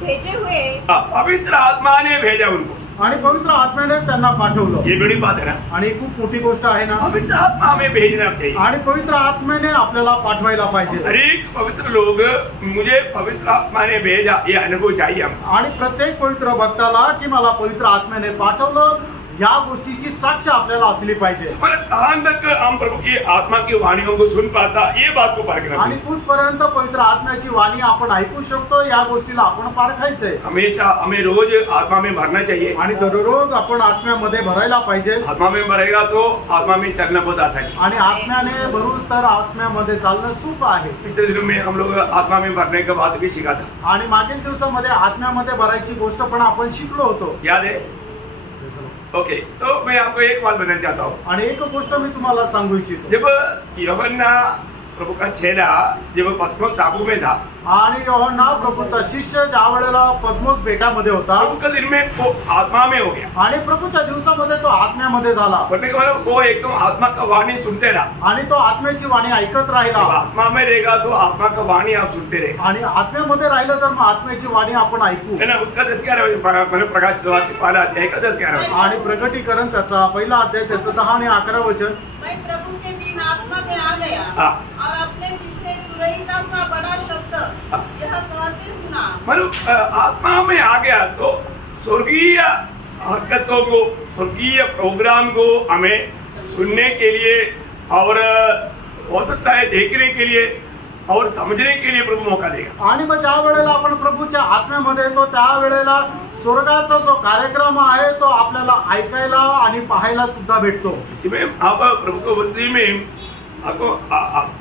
भेजे हुए हाँ, पवित्र आत्मा ने भेजा उनको. आणि पवित्र आत्म्याने त्यांना पाठवलं. ये बड़ी बात है ना. आणि खूप मोठी गोष्ट आहे ना. पवित्र आत्मा हमें भेजना चाहिए. आणि पवित्र आत्म्याने आपल्याला पाठवायला पाहिजे. हर एक पवित्र लोग मुझे पवित्र आत्मा ने भेजा ये अनुभव चाहिए हमको. आणि प्रत्येक पवित्र भक्ताला की मला पवित्र आत्म्याने पाठवलं या गोष्टीची साक्ष आपल्याला असली पाहिजे. मतलब कहाँ तक हम प्रभु की आत्मा की वाणियों को सुन पाता, ये बात को परखना आणि चाहिए. कुठपर्यंत पवित्र आत्म्याची वाणी आपण ऐकू शकतो या गोष्टीला आपण पारखायचंय. हमेशा हमें रोज आत्मा में भरना चाहिए. आणि दररोज आपण आत्म्यामध्ये भरायला पाहिजे. आत्मा में भरेगा तो आत्मा में चलना बहुत आसान है. आणि आत्म्याने भरून तर आत्म्यामध्ये चालणं सोपं आहे. पिछले दिनों में हम लोग आत्मा में भरने के बाद भी सीखा था, आणि मागील दिवसामध्ये आत्म्यामध्ये भरायची गोष्ट पण आपण शिकलो होतो. याद है? ओके, तो मैं आपको एक बात बताना चाहता हूँ. आणि एक गोष्ट मी तुम्हाला सांगू इच्छितो. जब यूहन्ना प्रभु का चेला जब पत्मोस टापू में था, आणि योहन्ना प्रभूचा शिष्य ज्या वेळेला पद्मोस बेटामध्ये होता प्रभु के दिन में वो आत्मा में हो गया. आणि प्रभूच्या दिवसामध्ये तो आत्म्यामध्ये झाला. बोलने का मतलब वो एकदम आत्मा का वाणी सुनते रहा. आणि तो आत्म्याची वाणी ऐकत जब राहिला. आत्मा में रहेगा तो आत्मा का वाणी आप सुनते रहे, आणि आत्म्यामध्ये राहिलं तर मग आत्म्याची वाणी आपण ऐकू. है ना. उसका 10-11 मैंने प्रकाश पहला अध्याय का 10-11. आणि प्रकटीकरण त्याचा पहिला अध्याय त्याचं 10 आणि 11 वचन. मैं प्रभु के दिन आत्मा में आ गया हाँ. और अपने पीछे तुरही का सा बड़ा शब्द हाँ. यह कहते सुना, मतलब आत्मा में आ गया तो स्वर्गीय हरकतों को, स्वर्गीय प्रोग्राम को हमें सुनने के लिए और हो सकता है देखने के लिए और समझने के लिए प्रभु मौका देगा. आणि मग ज्या वेळेला आपण प्रभूच्या आत्म्यामध्ये येतो त्या वेळेला स्वर्गाचा जो कार्यक्रम आहे तो आपल्याला ऐकायला आणि पाहायला सुद्धा भेटतो. इसमें आप प्रभु को वसी में आपको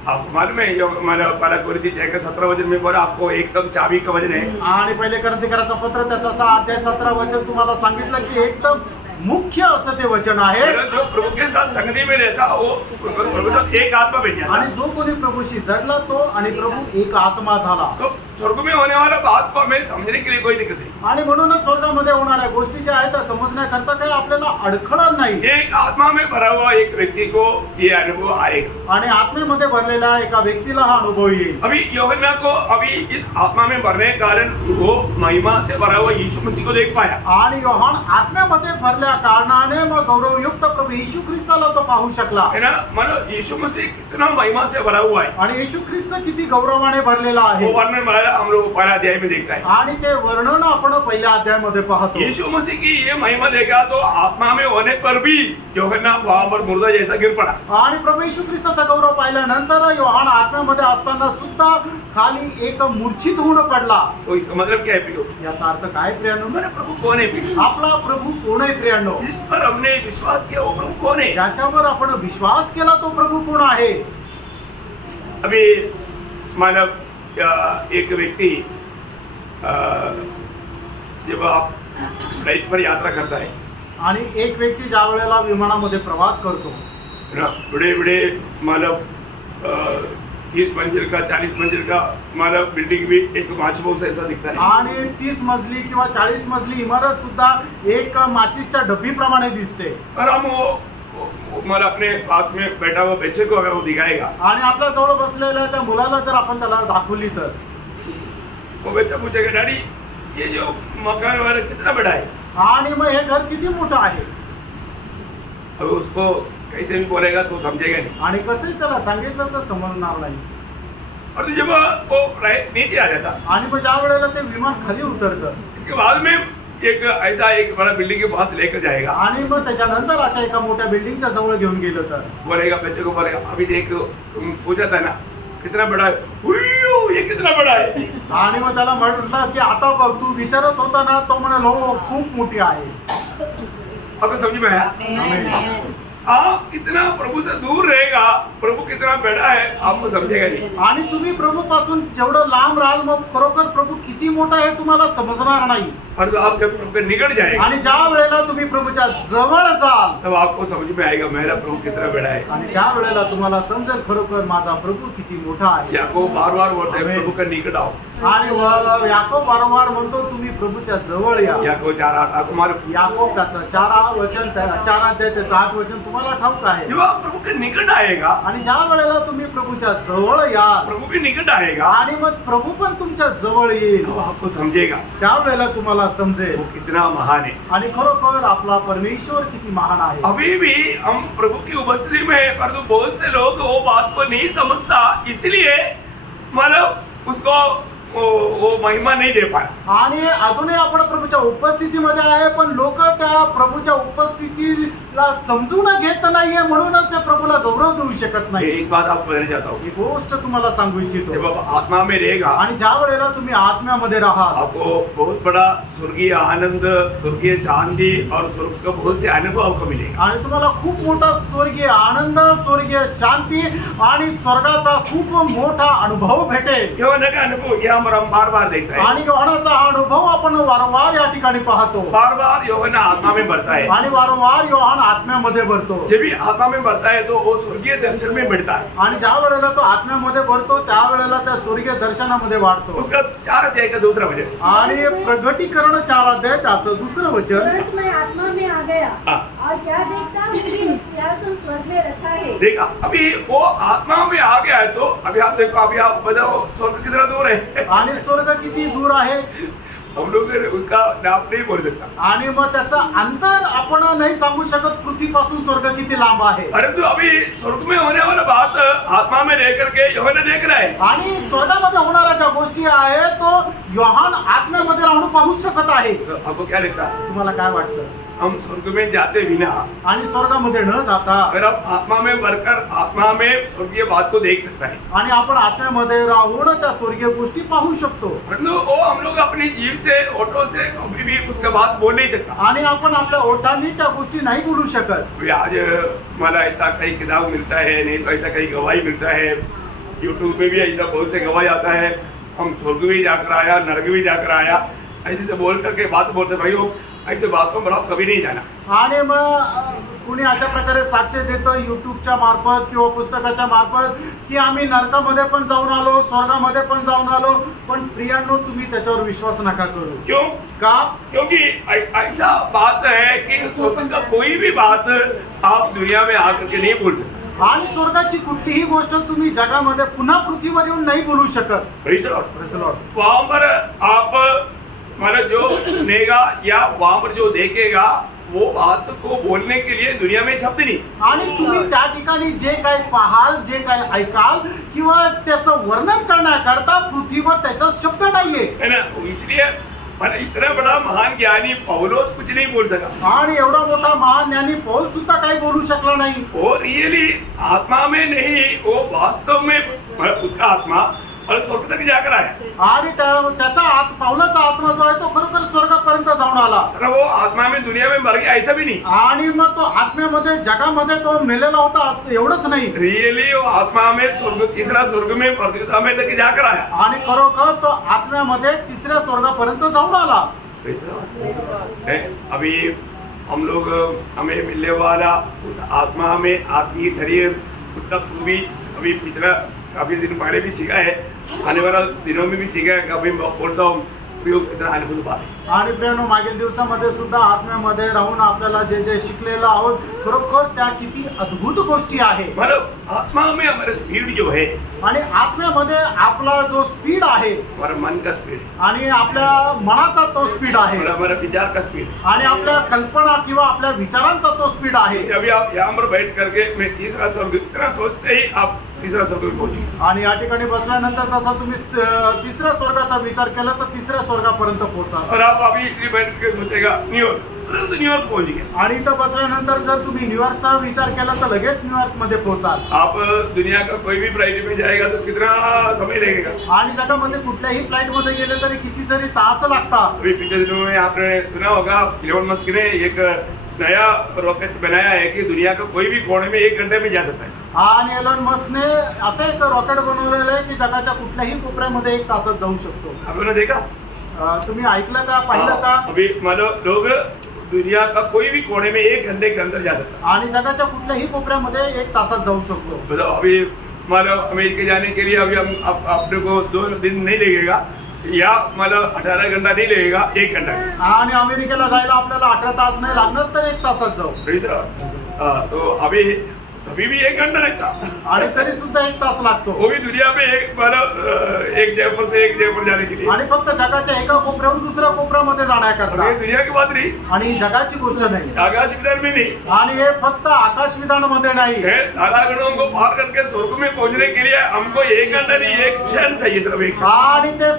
आप मालूम है जो हमारा पहला कोरिन्थी 6:17 वचन में बोला आपको एकदम चाबी का वचन है. आणि पहिले करंथीकराचं पत्र त्याचा 6 अध्याय 17 वचन तुम्हाला सांगितलं की एकदम मुख्य असं ते वचन आहे. अगर जो प्रभु के साथ संगति में रहता वो प्रभु तो एक आत्मा बन जाता. आणि जो कोणी प्रभूशी जडला तो आणि प्रभू एक आत्मा झाला. तो स्वर्ग में होने वाला बात को हमें समझने के लिए कोई दिक्कत नहीं. आणि म्हणूनच स्वर्गामध्ये होणाऱ्या गोष्टी ज्या आहेत त्या समजण्याकरता काही आपल्याला अडखळा नाही. एक आत्मा में भरा हुआ एक व्यक्ति को ये अनुभव आएगा. आणि आत्मेमध्ये भरलेल्या एका व्यक्तीला हा अनुभव येईल. अभी यूहन्ना को अभी इस आत्मा में भरने के कारण वो महिमा से भरा हुआ यीशु मसीह को देख पाया. आणि योहान आत्म्यामध्ये भरल्या कारणाने मग गौरवयुक्त प्रभू येशू ख्रिस्ताला तो पाहू शकला. है ना. मतलब यीशु मसीह कितना महिमा से भरा हुआ है आणि येशू ख्रिस्त किती गौरवाने भरलेला आहे वो वर्णन हमारा हम लोग पहला अध्याय में देखता है. आणि ते वर्णन आपण पहिल्या अध्यायामध्ये पाहतो. यीशु मसीह की ये महिमा देखा तो आत्मा में होने पर भी यूहन्ना वहां पर मुर्दा जैसा गिर पड़ा. आणि प्रभू येशू ख्रिस्ताचा गौरव पाहिल्यानंतर योहान आत्म्यामध्ये असताना सुद्धा खाली एक मूर्छित होऊन पडला. तो इसका मतलब क्या है प्रियो? याचा अर्थ काय प्रियानो? हमारा प्रभु कौन है प्रियो? आपला प्रभू कोण आहे प्रियानो? जिस पर हमने विश्वास किया वो प्रभु कौन है? ज्याच्यावर आपण विश्वास केला तो प्रभू कोण आहे? अभी मानव एक व्यक्ति जब आप फ्लाइट पर यात्रा करता है आणि एक व्यक्ती ज्या वेळेला विमानामध्ये प्रवास करतो ना, बड़े बड़े मानव 30 मंजिल का 40 मंजिल का मानव बिल्डिंग भी एक माच बॉक्स ऐसा दिखता है. आणि 30 मजली किंवा 40 मजली इमारत सुद्धा एक माचीसच्या डब्बीप्रमाणे दिसते. और हम वो मानव अपने पास में बैठा हुआ बच्चे को अगर वो दिखाएगा आणि आपल्या जवळ बसलेल्या त्या मुलाला जर आपण त्याला दाखवली तर वो बच्चा पूछेगा डैडी ये जो मकान वाला कितना बड़ा है. आणि मग हे घर किती मोठं आहे. अब उसको कैसे भी बोलेगा तो समझेगा नहीं. आणि कसंही त्याला सांगितलं तर समजणार नाही. और जब वो फ्लाइट नीचे आ जाता आणि मग ज्या वेळेला ते विमान खाली उतरतं इसके बाद में एक ऐसा एक बड़ा बिल्डिंग के पास लेकर जाएगा, आणि मग त्याच्यानंतर अशा एका मोठ्या बिल्डिंगच्या जवळ घेऊन गेलं तर बोलेगा बच्चे को, बोलेगा अभी देख तुम पूछा था ना कितना बड़ा है, उय्यो, ये कितना बड़ा है। आणि मग त्याला म्हटलं की आता बघ तू विचारत होता ना, तो म्हणाल हो खूप मोठी आहे. आपको समझ में आया? आप कितना प्रभु से दूर रहेगा, प्रभु कितना बड़ा है आपको समझेगा नहीं। आणि तुम्ही प्रभू पासून जेवढं लांब राहाल मग खरोखर प्रभू किती मोठा आहे तुम्हाला समजणार नाही. और तो आप जब प्रभु के निकट जाएंगे आणि ज्या वेळेला तुम्ही प्रभूच्या जवळ जाल तब आपको समझ में आएगा मेरा प्रभु कितना बड़ा है। आणि त्या वेळेला तुम्हाला समजेल खरोखर माझा प्रभू किती मोठा आहे. याकोब बार बार बोलते हैं प्रभु के निकट आओ। आणि याकोब वारंवार म्हणतो तुम्ही प्रभूच्या जवळ या. याकोब 4:8 तुम्हारे याकोब त्याचं 4 वचन 4 अध्याय त्याचं 8 वचन तुम्हाला ठाऊक आहे. जब आप प्रभु के निकट आएगा, आणि ज्या वेळेला तुम्ही प्रभूच्या जवळ या प्रभु के निकट आएगा, आणि मग प्रभू पण तुमच्या जवळ येईल, तब आपको समझेगा त्यावेळेला तुम्हाला समजेल वो कितना महान है। आणि खरोखर आपला परमेश्वर किती महान आहे. अभी भी हम प्रभु की उपस्थिति में हैं, परंतु बहुत से लोग वो बात को नहीं समझता, इसलिए मतलब उसको वो महिमा नहीं दे पाए। आणि अजूनही आपण प्रभूच्या उपस्थितीमध्ये आहे पण लोक त्या प्रभूच्या उपस्थितीला समजून घेत नाहीये, म्हणूनच त्या प्रभूला गौरव देऊ शकत नाही. एक बात आपको बताना चाहता हूँ, ही गोष्ट तुम्हाला सांगू इच्छितो. जब आप आत्मा में रहेगा आणि ज्या वेळेला तुम्ही आत्म्यामध्ये राहाल आपको बहुत बड़ा स्वर्गीय आनंद, स्वर्गीय शांति और स्वर्ग का बहुत से अनुभव आपको मिलेगा। आणि तुम्हाला खूप मोठा स्वर्गीय आनंद, स्वर्गीय शांती आणि स्वर्गाचा खूप मोठा अनुभव भेटेल. यहोवा का अनुभव यहाँ पर हम बार बार देखते हैं, आणि योहानाचा हा अनुभव आपण वारंवार या ठिकाणी पाहतो. बार बार यहोवा आत्मा में बढ़ता है। आणि वारंवार योहान आत्म्यामध्ये भरतो. जब भी आत्मा में बढ़ता है तो वो स्वर्गीय दर्शन में बढ़ता है। आणि ज्या वेळेला तो आत्म्यामध्ये भरतो त्यावेळेला त्या स्वर्गीय दर्शनामध्ये वाढतो. उसका 4 अध्याय का दूसरा वचन, आणि प्रगटीकरण 4 अध्याय त्याचं दुसरं वचन. तुरंत मैं आत्मा में आ गया हाँ। और क्या देखता हूँ कि एक सिंहासन स्वर्ग में रखा है। देखा अभी वो आत्मा में आ गया है, तो अभी आप देखो, अभी आप बताओ स्वर्ग कितना दूर है। आणि स्वर्ग किती दूर आहे हम लोग उसका नाम नहीं बोल सकता, आणि मग त्याचं अंतर आपण नाही सांगू शकत पृथ्वीपासून स्वर्ग किती लांब आहे. परंतु अभी स्वर्ग में होने वाला बात आत्मा में रह करके यहोवा देख रहा है। आणि स्वर्गामध्ये होणाऱ्या ज्या गोष्टी आहेत तो योहान आत्म्यामध्ये राहून पाहू शकत आहे. तो आपको क्या लगता है, तुम्हाला काय वाटतं. हम स्वर्ग में जाते बिना आणि स्वर्गामध्ये न जाता अगर आप आत्मा में बढ़कर आत्मा में स्वर्गीय बात को देख सकता है, आणि आपण आत्म्यामध्ये राहून त्या स्वर्गीय गोष्टी पाहू शकतो. परंतु वो हम लोग अपनी जीव से ओठों से कभी भी उसके बात बोल नहीं सकता। आणि आपण आपल्या ओठांनी त्या गोष्टी नाही बोलू शकत. अभी आज मला ऐसा कहीं किताब मिलता है, नहीं तो ऐसा कहीं गवाही मिलता है, यूट्यूब में भी ऐसा बहुत से गवाही आता है, हम स्वर्ग भी जाकर आया, नरक भी जाकर आया, ऐसे से बोल करके बात बोलते भाई हो, ऐसे बातों पर आप कभी नहीं जाना। आणि मग कुणी अशा प्रकारे साक्ष देतं युट्यूबच्या मार्फत किंवा पुस्तकाच्या मार्फत की आम्ही नरकामध्ये पण जाऊन आलो, स्वर्गामध्ये पण जाऊन आलो, पण प्रियांनो तुम्ही त्याच्यावर विश्वास नका करू. क्यों? का? क्योंकि ऐसा बात है कि स्वर्ग का कोई भी बात आप दुनिया में आकर के नहीं बोल सकते। आणि स्वर्गाची कुठलीही गोष्ट तुम्ही जगामध्ये पुन्हा पृथ्वीवर येऊन नाही बोलू शकत. Praise the Lord. Praise the Lord. वहां पर आप मतलब जो सुनेगा या वहां पर जो देखेगा वो बात को बोलने के लिए दुनिया में शब्द नहीं। आणि तुम्ही त्या ठिकाणी जे काही पाहाल, जे काही ऐकाल किंवा त्याचं वर्णन करण्याकरता पृथ्वीवर त्याचा शब्द नाहीये. है ना, इसलिए मतलब इतना बड़ा महान ज्ञानी पौलोस कुछ नहीं बोल सका। आणि एवढा मोठा महान ज्ञानी पौल सुद्धा काही बोलू शकला नाही. वो रियली आत्मा में नहीं, वो वास्तव में मतलब उसका आत्मा और स्वर्ग तक जाकर आया। आणि त्याचा पावलाचा आत्मा जो आहे तो खरोखर स्वर्गापर्यंत जाऊन आला. सर वो आत्मा में दुनिया में मर गया ऐसा भी नहीं, आणि मग तो आत्म्यामध्ये जगामध्ये तो मेलेला होता असं एवढंच नाही. रियली वो आत्मा में स्वर्ग, तीसरा स्वर्ग में परदिशा में तक जाकर आया। आणि खरोखर तो आत्म्यामध्ये 3ऱ्या स्वर्गापर्यंत जाऊन आला. है, अभी हम लोग हमें मिलने वाला उस आत्मा में आत्मीय शरीर उसका खूबी अभी पिछला काफी दिन पहले भी सीखा है, आने वाला दिनों में भी सीखा है। कभी बोलता हूँ उपयोग कितना अनुभव बात है। आणि प्रियानो मागील दिवसामध्ये सुद्धा आत्म्यामध्ये राहून आपल्याला जे जे शिकलेलं आहोत खरोखर त्या किती अद्भुत गोष्टी आहे. मतलब आत्मा में हमारा स्पीड जो है, आणि आत्म्यामध्ये आपला जो स्पीड आहे हमारा मन का स्पीड, आणि आपल्या मनाचा तो स्पीड आहे, हमारा विचार का स्पीड, आणि आपल्या कल्पना किंवा आपल्या विचारांचा तो स्पीड आहे. अभी आप यहाँ पर बैठ करके मैं तीसरा स्वर्ग इतना सोचते ही आप तीसरा स्वर्ग में पहुंच गए। आणि या ठिकाणी बसल्यानंतर जसा तुम्ही तिसऱ्या स्वर्गाचा विचार केला तर तिसऱ्या स्वर्गापर्यंत पोहोचाल. और आप अभी इतनी बैठ के सोचेगा न्यूयॉर्क, तुरंत न्यूयॉर्क पहुंच गए। आणि इथं बसल्यानंतर जर तुम्ही न्यूयॉर्कचा विचार केला तर लगेच न्यूयॉर्क मध्ये पोहोचाल. आप दुनिया का कोई भी फ्लाइट में जाएगा तो कितना समय लगेगा? आणि जगामध्ये कुठल्याही फ्लाइट मध्ये गेले तरी कितीतरी तास लागतात. अभी पिछले दिनों में आपने सुना होगा इलोन मस्क ने एक नया रॉकेट बनाया है कि दुनिया का कोई भी कोने में 1 घंटे में जा सकता है। आणि एलन मस्कने असं एक रॉकेट बनवलेलं आहे की जगाच्या कुठल्याही कोपऱ्यामध्ये 1 तासात जाऊ शकतो. आप लोगों ने देखा? तुम्ही ऐकलं का, पाहिलं का? अभी मतलब लोग दुनिया का कोई भी कोने में 1 घंटे के अंदर जा सकता आणि जगाच्या कुठल्याही कोपऱ्यामध्ये 1 तासात जाऊ शकतो. है। मतलब अभी मतलब अमेरिका जाने के लिए अभी हम अपने को 2 दिन नहीं लगेगा, या मतलब 18 घंटा नहीं लगेगा, 1 घंटा। आणि अमेरिकेला जायला आपल्याला 18 तास नाही लागणार तर 1 तासात जाऊ. तो अभी भी 1 घंटा लगता, आणि तरी सुद्धा 1 तास लागतो. वो भी दुनिया में एक जयपुर से एक जयपुर जाने के लिए। आणि फक्त जगाच्या एका कोपऱ्याहून दुसऱ्या कोपऱ्यामध्ये जाण्याकरता. ये दुनिया की बात नहीं, आणि जगाची गोष्ट नाही. आकाश विधान में नहीं आणि हे फक्त आकाश विधानामध्ये नाही. है। तारागणों को पार करके स्वर्ग में पहुंचने के लिए हमको 1 घंटा नहीं, 1 क्षण चाहिए, सिर्फ 1 क्षण। आणि ते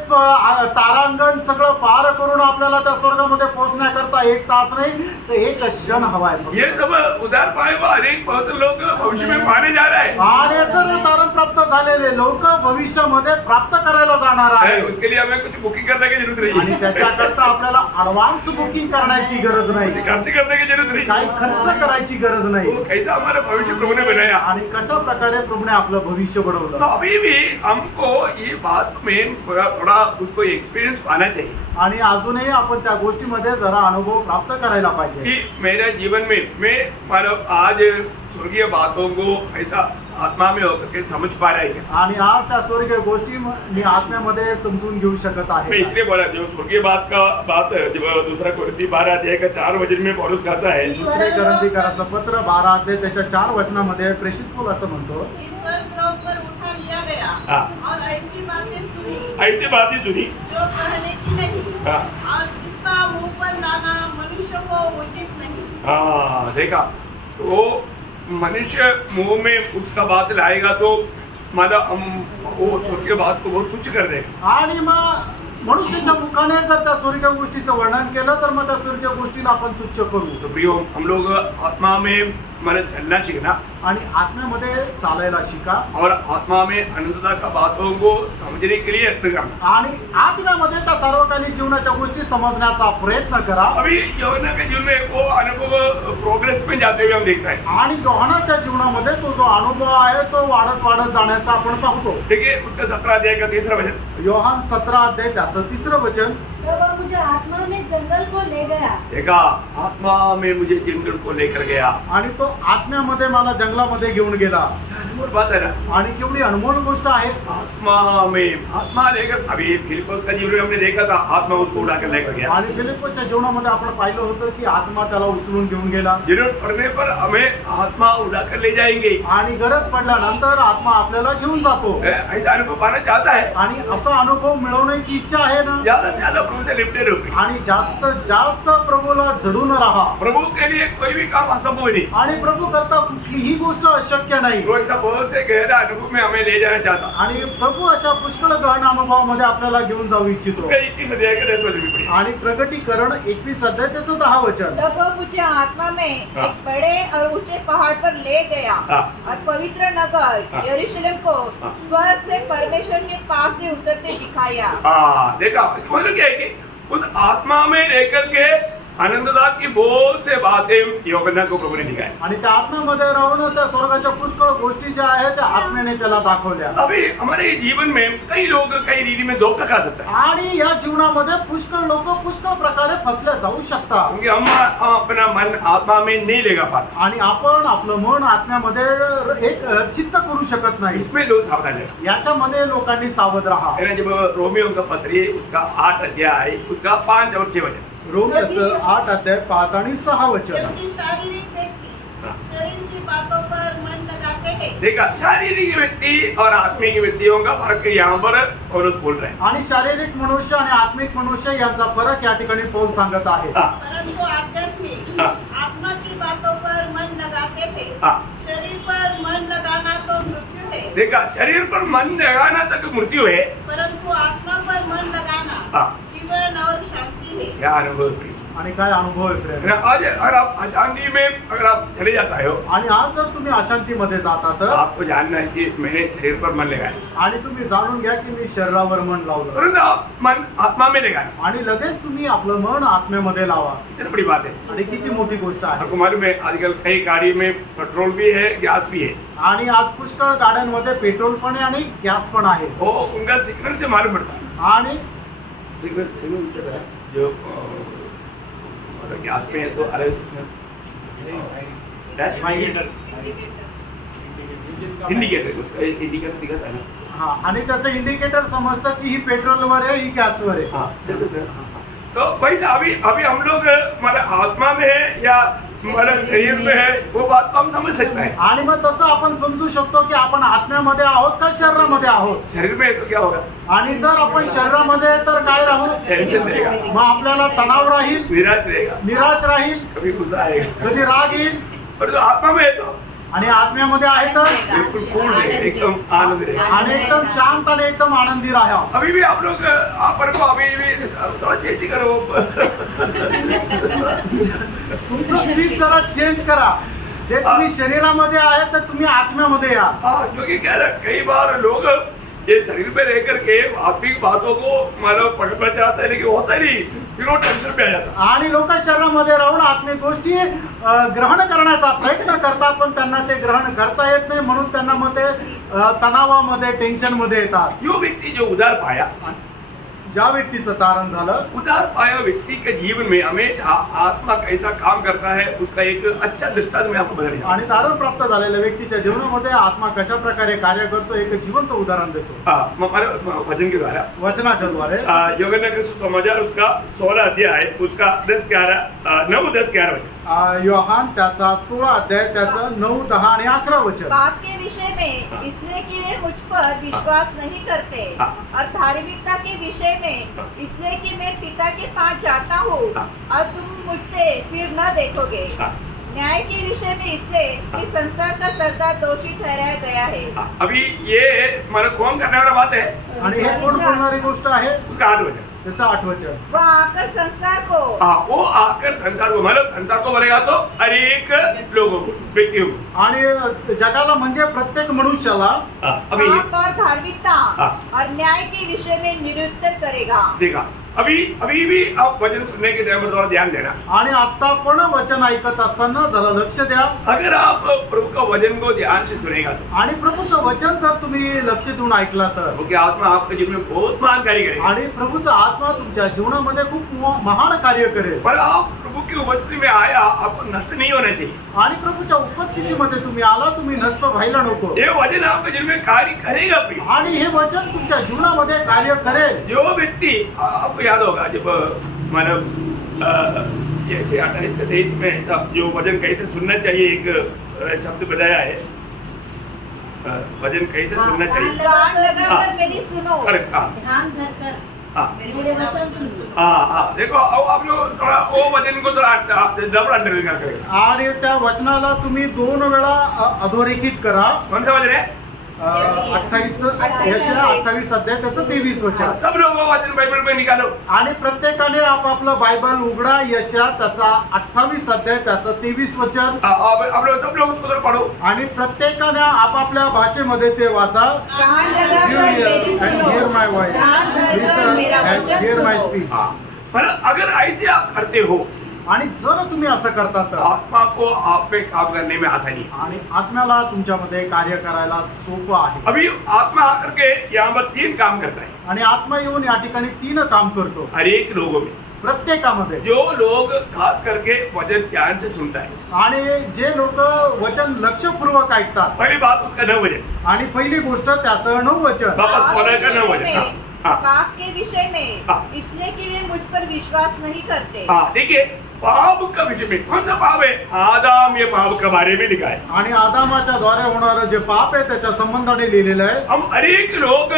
तारांगण सगळं पार करून आपल्याला त्या स्वर्गामध्ये पोहोचण्याकरता 1 तास नाही तर 1 क्षण हवा आहे. ये सब उधार पाए हुआ अनेक बहुत लोग भविष्य में पाने जा रहे हैं। आणि सर्व तारण प्राप्त झालेले लोक भविष्यामध्ये प्राप्त करायला जाणार है, आहे. उसके लिए हमें कुछ बुकिंग करने की जरूरत आणि नहीं, त्याच्याकरता आपल्याला ऍडव्हान्स बुकिंग करण्याची गरज नाही, खर्च करने की जरूरत नहीं। काही खर्च करायची गरज नाही. वो कैसा हमारा भविष्य प्रभु ने बनाया। आणि कशा प्रकारे प्रभूने आपलं भविष्य तो बनवलं. अभी भी हमको ये बात में थोड़ा उसको एक्सपीरियंस पाना चाहिए आणि अजूनही आपण त्या गोष्टीमध्ये जरा अनुभव प्राप्त करायला पाहिजे. कि मेरे जीवन में मैं मतलब आज स्वर्गीय बातों को ऐसा आत्मा में होकर के समझ पा रहा है। आणि आज त्या स्वर्गीय गोष्टी मी आत्म्यामध्ये समजून घेऊ शकत मैं आहे. इसलिए बोला जो स्वर्गीय बात है, जब दूसरा कोरिन्थी 12 अध्याय का 4 वचन में पौलुस कहता है, दुसरे करंथीकराचं पत्र 12 अध्याय त्याच्या 4 वचनामध्ये प्रेषित पौल असं म्हणतो, ईश्वर लोक पर उठा लिया गया हाँ। और ऐसी बातें सुनी ऐसी बातें सुनी, जो कहने की नहीं हाँ। और जिसका मुंह पर लाना मनुष्य को उचित नहीं। हाँ देखा, तो मनुष्य मुंह में उसका बात लाएगा तो मतलब हम वो स्वर्गीय बात को बहुत तुच्छ कर दें। आणि मग मनुष्याच्या मुखाने जर त्या स्वर्गीय गोष्टीचं वर्णन केलं तर मग त्या स्वर्गीय गोष्टीला आपण तुच्छ करू. तो प्रियो, हम लोग आत्मा में मन चलना सीखना आणि आत्म्यामध्ये चालायला शिका और आत्मा में अनंतता का बातों को समझने के लिए यत्न करना। आणि आत्म्यामध्ये त्या सार्वकालिक जीवनाच्या गोष्टी समजण्याचा प्रयत्न करा. अभी योना के जीवन में वो अनुभव प्रोग्रेस में जाते हुए हम देखते हैं। आणि योहानाच्या जीवनामध्ये तो जो अनुभव आहे तो वाढत वाढत जाण्याचा आपण पाहतो. देखिए उसका 17 अध्याय का 3रा वचन, योहान 17 अध्याय त्याचं 3रं वचन, तब वह मुझे आत्मा में जंगल को ले गया देखा आत्मा में मुझे जंगल को लेकर गया। आणि तो आत्म्यामध्ये मला जंगलामध्ये घेऊन गेला. अनमोल बात है ना, आणि केवढी अनमोल गोष्ट आहे. आत्मा लेकर, अभी फिलिपस का जीवन में हमने देखा था, आत्मा उसको उड़ाकर लेकर गया। आणि फिलिपच्या जीवनामध्ये आपण पाहिलं होतं की आत्मा त्याला उचलून घेऊन गेला. जरूरत पड़ने पर हमें आत्मा उड़ाकर ले जाएंगे। आणि गरज पडल्यानंतर आत्मा आपल्याला घेऊन जातो. ऐसा अनुभव पाना चाहता है, आणि असा अनुभव मिळवण्याची इच्छा आहे ना. ज्यादा से ज्यादा प्रभु से लिपटे रहो। आणि जास्त जास्त प्रभूला जडून राहा. प्रभु के लिए कोई भी काम असंभव नहीं। आणि प्रभू करता कुठलीही गोष्ट अशक्य नाही. वो ऐसा बहुत से गहरा अनुभव में हमें ले जाना चाहता। आणि प्रभू अशा पुष्कळ गहन अनुभवामध्ये आपल्याला घेऊन जाऊ इच्छितो. उसका 21 अध्याय का 10 वचन भी पढ़िए। आणि प्रगटीकरण 21 अध्याय त्याचं 10 वचन. तब वो मुझे आत्मा में हाँ। एक बड़े और ऊंचे पहाड़ पर ले गया हाँ। और पवित्र नगर हाँ। यरूशलेम को हाँ। स्वर्ग से परमेश्वर के पास से उतरते दिखाया। हाँ देखा, मतलब क्या है कि उस आत्मा में लेकर के अनंतता की बहुत से बातें योगना को प्रभु ने दिखाई। आणि त्या आत्म्यामध्ये राहून त्या स्वर्गाच्या पुष्कळ गोष्टी ज्या आहेत त्या आत्म्याने त्याला दाखवल्या. अभी हमारे जीवन में कई लोग कई रीति में धोखा खा सकता है, आणि या जीवनामध्ये पुष्कळ लोक पुष्कळ प्रकारे फसल्या जाऊ शकतात. क्योंकि हम अपना मन आत्मा में नहीं लेगा पाते। आणि आपण आपलं मन आत्म्यामध्ये एक चित्त करू शकत नाही. इसमें लोग सावधान है। याच्यामध्ये लोकांनी सावध राहा. जब रोमियो का पत्र है उसका 8 अध्याय उसका 5 और 6 वचन, रोमियोचं 8 अध्याय 5 आणि 6 वचन. क्योंकि शारीरिक व्यक्ति शरीर की बातों पर मन लगाते हैं देखा शारीरिक व्यक्ति और आत्मिक व्यक्तियों का फर्क यहाँ पर पौलुस बोल रहे हैं। आणि शारीरिक मनुष्य आणि आत्मिक मनुष्य यांचा फरक या ठिकाणी पौल सांगत आहे. हाँ, परंतु आध्यात्मिक हाँ। आत्मा की बातों पर मन लगाते हैं। हाँ। शरीर पर मन लगाना तो मृत्यु है, देखा, शरीर पर मन लगाना तक मृत्यु है। परंतु आत्मा पर मन लगाना हाँ। जीवन और शांति है। क्या अनुभव की? आणि काय अनुभव आहे प्रेम? आज अगर आप अशांति में अगर आप चले जाता हो, आणि आज जर तुम्ही अशांतीमध्ये जाता तर आपको जानना है कि मैंने शरीर पर मन लगाया, आणि तुम्ही जाणून घ्या की मी शरीरावर मन लावलं तुरंत आप मन आत्मा में लगाया। आणि लगेच तुम्ही आपलं मन आत्म्यामध्ये लावा कितनी बड़ी बात है। आणि किती मोठी गोष्ट आहे। आपको मालूम है आजकल कई गाड़ी में पेट्रोल भी है, गैस भी है। आणि आज पुष्कळ गाड्यांमध्ये पेट्रोल पण आहे आणि गॅस पण आहे वो उनका सिग्नल से मालूम पड़ता है। आणि सिग्नल सिग्नल से पता है, जो मतलब गैस में है तो अलग सिग्नल, इंडिकेटर, उसका इंडिकेटर दिखाता है ना। हा आणि त्याचं इंडिकेटर समजतं की ही पेट्रोलवर आहे ही गॅसवर आहे। हाँ, तो भाई साहब अभी हम लोग मतलब आत्मा में है या मतलब शरीर में है, वो बात तो हम समझ सकते हैं। आणि मग तसं आपण समजू शकतो की आपण आत्म्यामध्ये आहोत का शरीरामध्ये आहोत। शरीर में है तो क्या होगा? आणि जर आपण शरीरामध्ये आहे तर काय राहू? टेंशन रहेगा, मग आपल्याला तणाव राहील, निराश रहेगा, निराश राहील, कभी गुस्सा आएगा। कधी राग येईल। और जो आत्मा में है तो आणि आत्म्यामध्ये आहे तर बिल्कुल कूल रहेगा, एकदम आनंद रहेगा। आणि एकदम शांत आणि एकदम आनंदी राहा। अभी भी आप लोग आप को अभी भी थोड़ा चेंज करो। तुमचं स्पीच जरा चेंज करा। जे तुम्ही शरीरामध्ये आहे तर तुम्ही आत्म्यामध्ये या। हाँ, क्योंकि क्या है, कई बार लोग ये शरीर में रह करके आत्मिक बातों को मतलब पढ़ना चाहते हैं, लेकिन होता नहीं, फिर वो टेंशन पे आ जाता। आणि लोक शरीरामध्ये राहून आत्मिक गोष्टी ग्रहण करण्याचा प्रयत्न करतात पण त्यांना ते ग्रहण करता येत नाही, म्हणून त्यांना मग ते तणावामध्ये टेन्शन मध्ये येतात। जो व्यक्ति जो उदार पाया, ज्या व्यक्तीचं तारण झालं, उदार पाया व्यक्ति के जीवन में हमेशा आत्मा कैसा काम करता है उसका एक अच्छा दृष्टांत मैं आपको बताने जा रहा आणि तारण प्राप्त झालेल्या व्यक्तीच्या जीवनामध्ये आत्मा कशा प्रकारे कार्य करतो एक जिवंत उदाहरण देतो हूँ। हमारे वचन के द्वारा वचनाच्या द्वारे। योगेंद्र के सुसमाचार उसका 16 अध्याय उसका 9-10-11 वचन। योहान त्याचा 16 अध्याय त्याचं 9, 10 आणि 11 वचन। पाप के विषय में इसलिए कि वे मुझ पर विश्वास नहीं करते, हाँ। और धार्मिकता के विषय में इसलिए कि मैं पिता के पास जाता हूँ हाँ। और तुम मुझसे फिर न देखोगे। हाँ। न्याय के विषय में इसलिए कि संसार का सरदार दोषी ठहराया गया है। अभी ये मतलब कौन करने वाला बात है? आणि हे कोण बोलणारी गोष्ट आहे? उसका 8 वचन। त्याचं 8 वचन। वह आकर संसार को वो आकर संसार को मतलब संसार को बोलेगा तो हर एक लोगों को, व्यक्तियों को, आणि जगाला म्हणजे प्रत्येक मनुष्याला अभी पाप और धार्मिकता हाँ। और न्याय के विषय में निरुत्तर करेगा। देखा, अभी भी आप वचन सुनने के टाइम पर थोड़ा ध्यान देना। आणि आता पण वचन ऐकत असताना जरा लक्ष द्या। अगर आप प्रभु का वचन को ध्यान से सुनेगा तो आणि प्रभूचं वचन जर तुम्ही लक्ष देऊन ऐकला तर, क्योंकि आत्मा आपके जीवन में बहुत महान कार्य करेगा। आणि प्रभूचा आत्मा तुमच्या जीवनामध्ये खूप महान कार्य करेल। पर आप प्रभु की उपस्थिति में आया, आपको नष्ट नहीं होना चाहिए। आणि प्रभूच्या उपस्थितीमध्ये तुम्ही आला, तुम्ही नष्ट व्हायला नको। ये वचन आपके जीवन में कार्य करेगा भी। आणि हे वचन तुमच्या जीवनामध्ये कार्य करेल। जो व्यक्ति आपको याद होगा जब मतलब जैसे 28 से 23 में ऐसा जो वचन कैसे सुनना चाहिए, एक शब्द बताया है, वचन कैसे सुनना चाहिए। कान लगाकर मेरी सुनो। करेक्ट, हाँ ध्यान धरकर हाँ मेरे वचन सुनो। हाँ, देखो अब आप लोग थोड़ा वो वचन को थोड़ा डबल अंडरलाइन करेगा। आणि त्या वचनाला तुम्ही 2 वेळा अधोरेखित करा। कौन सा वचन है? 28 अध्याय त्याचं 23 वचन। सब लोग वो वचन बाइबल में निकालो। आणि प्रत्येकाने आपापलं बायबल उघडा, यशा त्याचा 28 अध्याय त्याचं 23 वचन। आप लोग सब लोग उसको थोड़ा पढ़ो। आणि प्रत्येकाने आपापल्या भाषेमध्ये ते वाचा। कान लगाकर मेरी सुनो। Hear my voice. ध्यान धरकर मेरा Listen वचन and hear my सुनो। speech. हाँ, पर अगर ऐसे आप करते हो, आणि जर तुम्ही असं करता तर आत्मा को आप पे काम करने में आसानी है। आणि आत्म्याला तुमच्यामध्ये कार्य करायला सोपं आहे। अभी आत्मा आकर के यहाँ पर 3 काम करता है आणि आत्मा येऊन या ठिकाणी 3 काम करतो हर एक लोगों में। प्रत्येकामध्ये। जो लोग खास करके वचन ध्यान से सुनता है, आणि जे लोक वचन लक्षपूर्वक ऐकतात, पहली बात उसका 9 वचन, आणि पहिली गोष्ट त्याचं 9 वचन। वापस बोला का 9 वचन। हाँ, पाप के विषय में हाँ। इसलिए कि वे मुझ पर विश्वास नहीं करते। हाँ, देखिए पाप का विषय में कौन सा पाप है? आदम ये पाप के बारे में लिखा है। आणि आदामाच्या द्वारे होणारं जे पाप आहे त्याच्या संबंधाने लिहिलेलं आहे. हम अनेक लोग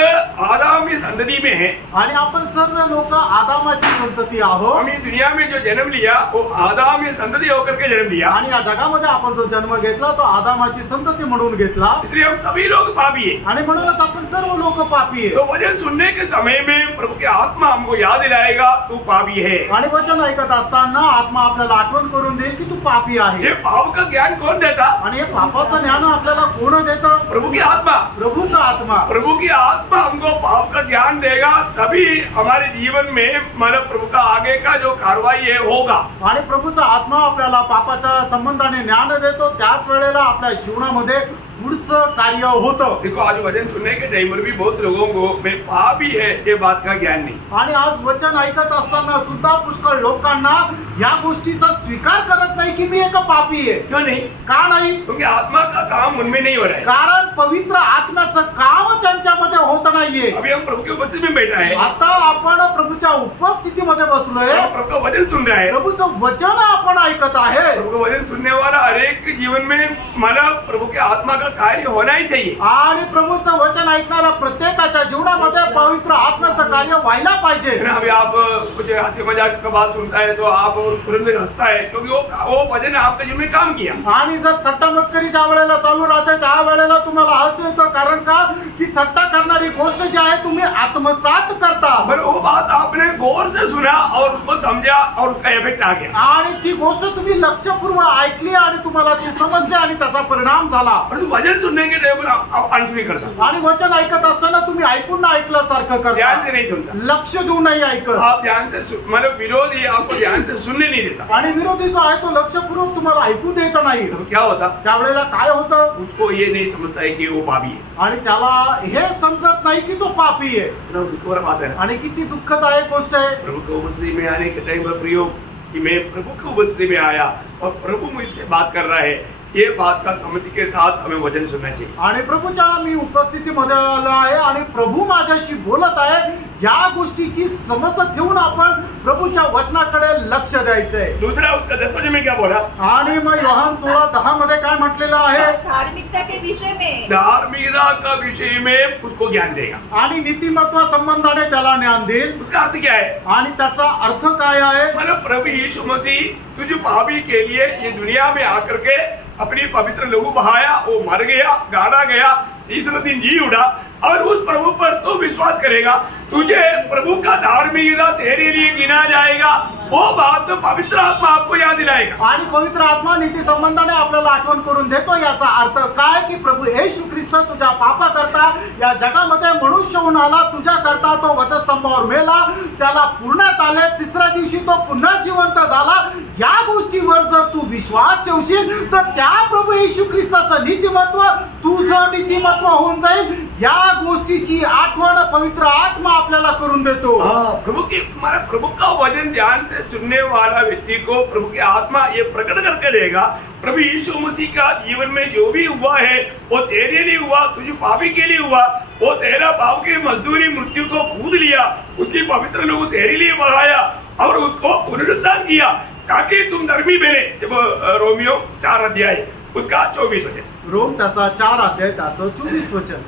आदम की संतति में हैं। आणि आपण सर्व लोक आदामाची संतती आहोत. हम इस दुनिया में जो जन्म लिया वो आदम की संतति होकर के जन्म लिया, आणि या जगामध्ये आपण जो जन्म घेतला तो आदामाची संतती म्हणून घेतला. इसलिए हम सभी लोग पापी हैं। आणि म्हणूनच आपण सर्व लोक पापी आहे. तो वचन सुनने के समय में प्रभु की आत्मा हमको याद दिलाएगा तू पापी है। आणि वचन ऐकत असताना आत्मा आपल्याला आठवण करून देईल की तू पापी आहे. ये पाप का ज्ञान कौन देता? आणि हे पापाचं ज्ञान आपल्याला कोण देतं? प्रभु की आत्मा। प्रभूचा आत्मा. प्रभु की आत्मा हमको पाप का ज्ञान देगा, तभी हमारे जीवन में मतलब प्रभु का आगे का जो कार्रवाई है होगा। आणि प्रभूचा आत्मा आपल्याला पापाच्या संबंधाने ज्ञान देतो, त्याच वेळेला आपल्या जीवनामध्ये पुढचं कार्य होतं. देखो आज वचन सुनने के टाइम पर भी बहुत लोगों को मैं पापी है ये बात का ज्ञान नहीं। आणि आज वचन ऐकत असताना सुद्धा पुष्कळ लोकांना या गोष्टीचा स्वीकार करत नाही की मी एक पापी आहे. क्यों नहीं? का नाही? क्योंकि आत्मा का काम उनमें नहीं हो रहा है। कारण पवित्र आत्म्याचं काम त्यांच्यामध्ये होत नाहीये. अभी हम प्रभु के उपस्थिति में बैठा है, आता आपण प्रभूच्या उपस्थितीमध्ये बसलोय. हम प्रभु का वचन सुन रहा है। प्रभूचं वचन आपण ऐकत आहे. प्रभु का वचन सुनने वाला हर एक के जीवन में मतलब प्रभु के आत्मा का कार्य होना ही चाहिए। आणि प्रभूचं वचन ऐकणाऱ्या प्रत्येकाच्या जीवनामध्ये पवित्र आत्म्याचं कार्य व्हायला पाहिजे. है ना? अभी आप कुछ हंसी मजाक का बात सुनता है तो आप तुरंत हंसता है, क्योंकि वो वचन ने आपके जीवन में काम किया। आणि जर थट्टा मस्करी ज्या वेळेला चालू राहते त्या वेळेला तुम्हाला हसू येतं. कारण का की थट्टा करणारी गोष्ट जी आहे तुम्ही आत्मसात करता. पर वो बात आपने गौर से सुना और उसको समझा और उसका इफेक्ट आ गया। आणि ती गोष्ट तुम्ही लक्षपूर्वक ऐकली आणि तुम्हाला ती समजली आणि त्याचा परिणाम झाला. परंतु वचन सुनने के टाइम पर आप अनसुनी करता, आणि वचन ऐकत असताना तुम्ही ऐकून ना ऐकल्यासारखं ध्यान से करता. नहीं सुनता। लक्ष देऊन नाही ऐकत. आप ध्यान से मतलब विरोधी आपको ध्यान से सुनने नहीं देता। आणि विरोधी जो आहे तो लक्षपूर्वक तुम्हाला ऐकू देत नाही. तो क्या होता? त्यावेळेला काय होतं? उसको ये नहीं समझता है कि वो पापी है। आणि त्याला हे समजत नाही की तो पापी आहे. इतना दुखभरा बात है। आणि किती दुःखदायक गोष्ट आहे. प्रभु को उपस्थिति में आने के टाइम पर प्रयोग कि मैं प्रभु की उपस्थिति में आया और प्रभु मुझसे बात कर रहा है, ये बात का समझ के साथ हमें वचन सुनना चाहिए। आणि प्रभूच्या मी उपस्थितीमध्ये आलो आहे आणि प्रभू माझ्याशी बोलत आहे, या गोष्टीची समज ठेवून आपण प्रभूच्या वचनाकडे लक्ष द्यायचंय. दूसरा उसका 10 वचन में क्या बोला? आणि मग योहान 16:10 मध्ये काय म्हटलेलं आहे? धार्मिकता के विषय में धार्मिकता का विषय में उसको ज्ञान देगा। आणि नीतिमत्व संबंधाने त्याला ज्ञान देईल. उसका अर्थ क्या है? आणि त्याचा अर्थ काय आहे? मतलब प्रभु यीशु मसीह तुझे पापी के लिए ये दुनिया में आकर के अपनी पवित्र लहू बहाया, वो मर गया, गाड़ा गया, तीसरे दिन जी उड़ा, और उस प्रभु पर तू विश्वास करेगा, तुझे प्रभु का धार्मिकता तेरे लिए गिना जाएगा। वो बात पवित्र आत्मा आपको याद दिलाएगा। आणि पवित्र आत्मा नीती संबंधाने आपल्याला आठवण करून देतो. याचा अर्थ काय की प्रभू येशू ख्रिस्त तुझ्या पापा करता या जगामध्ये मनुष्य होऊन आला, तुझ्या करता तो वधस्तंभावर मेला, त्याला पुरण्यात आले, तिसऱ्या दिवशी तो पुन्हा जिवंत झाला. या गोष्टीवर जर तू विश्वास ठेवशील तर त्या प्रभू येशू ख्रिस्ताचं नीतिमत्व तुझं नीतिमत्व होऊन जाईल. या गोष्टीची आठवण पवित्र आत्मा आपल्याला करून देतो. प्रभु का वचन ध्यान से सुनने वाला व्यक्ति को प्रभु की आत्मा ये प्रकट करके देगा। प्रभु यीशु मसीह का जीवन में जो भी हुआ है वो तेरे लिए हुआ, तुझे पापी के लिए हुआ। वो तेरा पाप की मजदूरी मृत्यु को कूद लिया, उसकी पवित्र लोगों तेरे लिए बढ़ाया और उसको पुनरुत्थान किया ताकि तुम धर्मी बने। जब रोमियो 4 अध्याय उसका 24 वचन। रोम त्याचा 4 अध्याय त्याचं 24 वचन।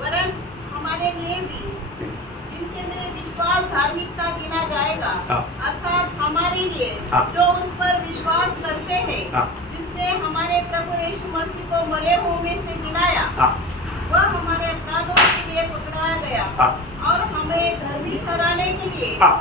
वरन हमारे लिए भी जिनके लिए विश्वास धार्मिकता गिना जाएगा, हाँ। अर्थात हमारे लिए हाँ। जो उस पर विश्वास करते हैं, हाँ। जिसने हमारे प्रभु यीशु मसीह को मरे हुए में से जिलाया, हाँ। वह हमारे अपराधों के लिए पकड़ाया गया, हाँ। और हमें धर्मी ठहराने के लिए हाँ।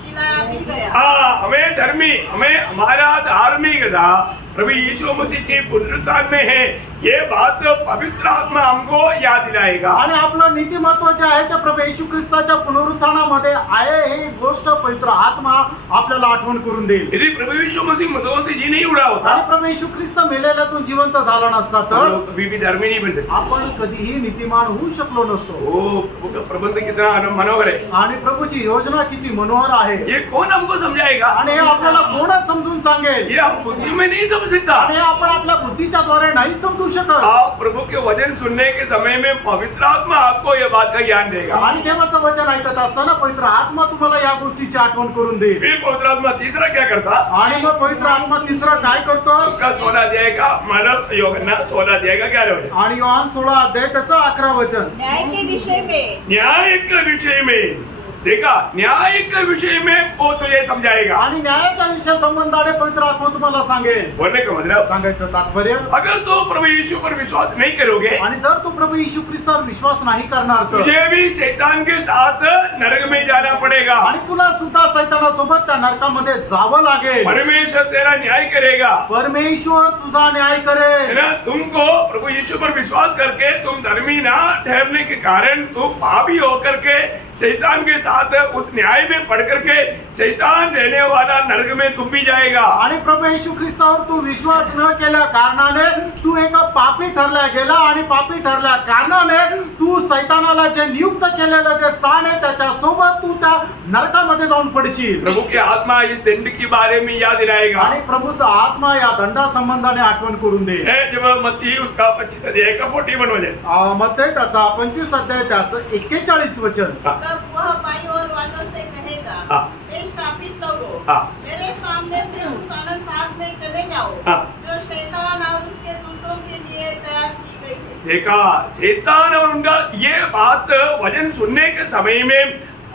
जिलाया भी गया। हमें धर्मी, हमें हमारा धार्मिकता प्रभु यीशु मसीह के पुनरुत्थान में है। ये बात पवित्र आत्मा हमको याद दिलाएगा। आणि आपलं नीतिमत्व जे आहे ते प्रभू येशू ख्रिस्ताच्या पुनरुत्थानामध्ये आहे, ही गोष्ट पवित्र आत्मा आपल्याला आठवण करून देईल. यदि प्रभु यीशु मसीह मृतों से जी नहीं उड़ा होता, आणि प्रभू येशू ख्रिस्त मेलेल्यातून जिवंत झाला नसता हम तर लोग कभी भी धर्मी नहीं बन सकते। आपण कधीही नीतिमान होऊ शकलो नसतो. ओ प्रभु का प्रबंध कितना मनोहर है। आणि प्रभूची योजना किती मनोहर आहे. ये कौन हमको समझाएगा? आणि हे आपल्याला कोणच समजून सांगेल. ये हम बुद्धि में नहीं समझ सकता। आणि हे आपण आपल्या बुद्धीच्या द्वारे नाही समजू शकत. आप प्रभु के वचन सुनने के समय में पवित्र आत्मा आपको ये बात का ज्ञान देगा। आणि देवाचं वचन ऐकत असताना पवित्र आत्मा तुम्हाला या गोष्टीची आठवण करून देईल. फिर पवित्र आत्मा तीसरा क्या करता? आणि मग पवित्र आत्मा तिसरा काय करतो? उसका 16 अध्याय का मानव यूहन्ना 16 अध्याय का 11 वचन, आणि योहान 16 अध्याय त्याचं 11 वचन. न्याय के विषय में न्याय के विषय में, देखा, न्याय के विषय में वो तुझे समझाएगा। आणि न्यायाच्या विषय संबंधाने पवित्र आत्मा तुम्हाला सांगेल. बोलने का मतलब, सांगायचं तात्पर्य, अगर तो प्रभु यीशु पर विश्वास नहीं करोगे, आणि जर तू प्रभू येशू ख्रिस्तावर विश्वास नाही करणार तर तुझे भी शैतान के साथ नरक में जाना पड़ेगा। आणि तुला सुद्धा सैतानासोबत त्या नरकामध्ये जावं लागेल. परमेश्वर तेरा न्याय करेगा, परमेश्वर तुझा न्याय है करेल. ना। तुमको प्रभु यीशु पर विश्वास करके तुम धर्मी ना ठहरने के कारण तुम पापी होकर के शैतान के साथ उस न्याय में पड़ करके शैतान रहने वाला नरक में तुम भी जाएगा। आणि प्रभू येशू ख्रिस्तावर तू विश्वास न केल्या कारणाने तू एक पापी ठरला गेला आणि पापी ठरल्या कारणाने तू सैतानाला जे नियुक्त केलेलं जे स्थान आहे त्याच्या सोबत तू त्या नरकामध्ये जाऊन पडशील. प्रभु की आत्मा इस दंड के बारे में याद दिलाएगा। आणि प्रभूचा आत्मा या दंडा संबंधाने आठवण करून दे. जब मत्ती उसका 25 अध्याय का 41 वचन, मध्ये त्याचा 25 अध्याय त्याचं 41 वचन. तब वह बाईं ओर वालों से कहेगा, हाँ। हे श्रापित लोगों, हाँ। मेरे सामने से उस अनंत भाग में चले जाओ हाँ। जो शैतान और उसके दूतों के लिए तैयार की गई है। देखा, शैतान और उनका ये बात वचन सुनने के समय में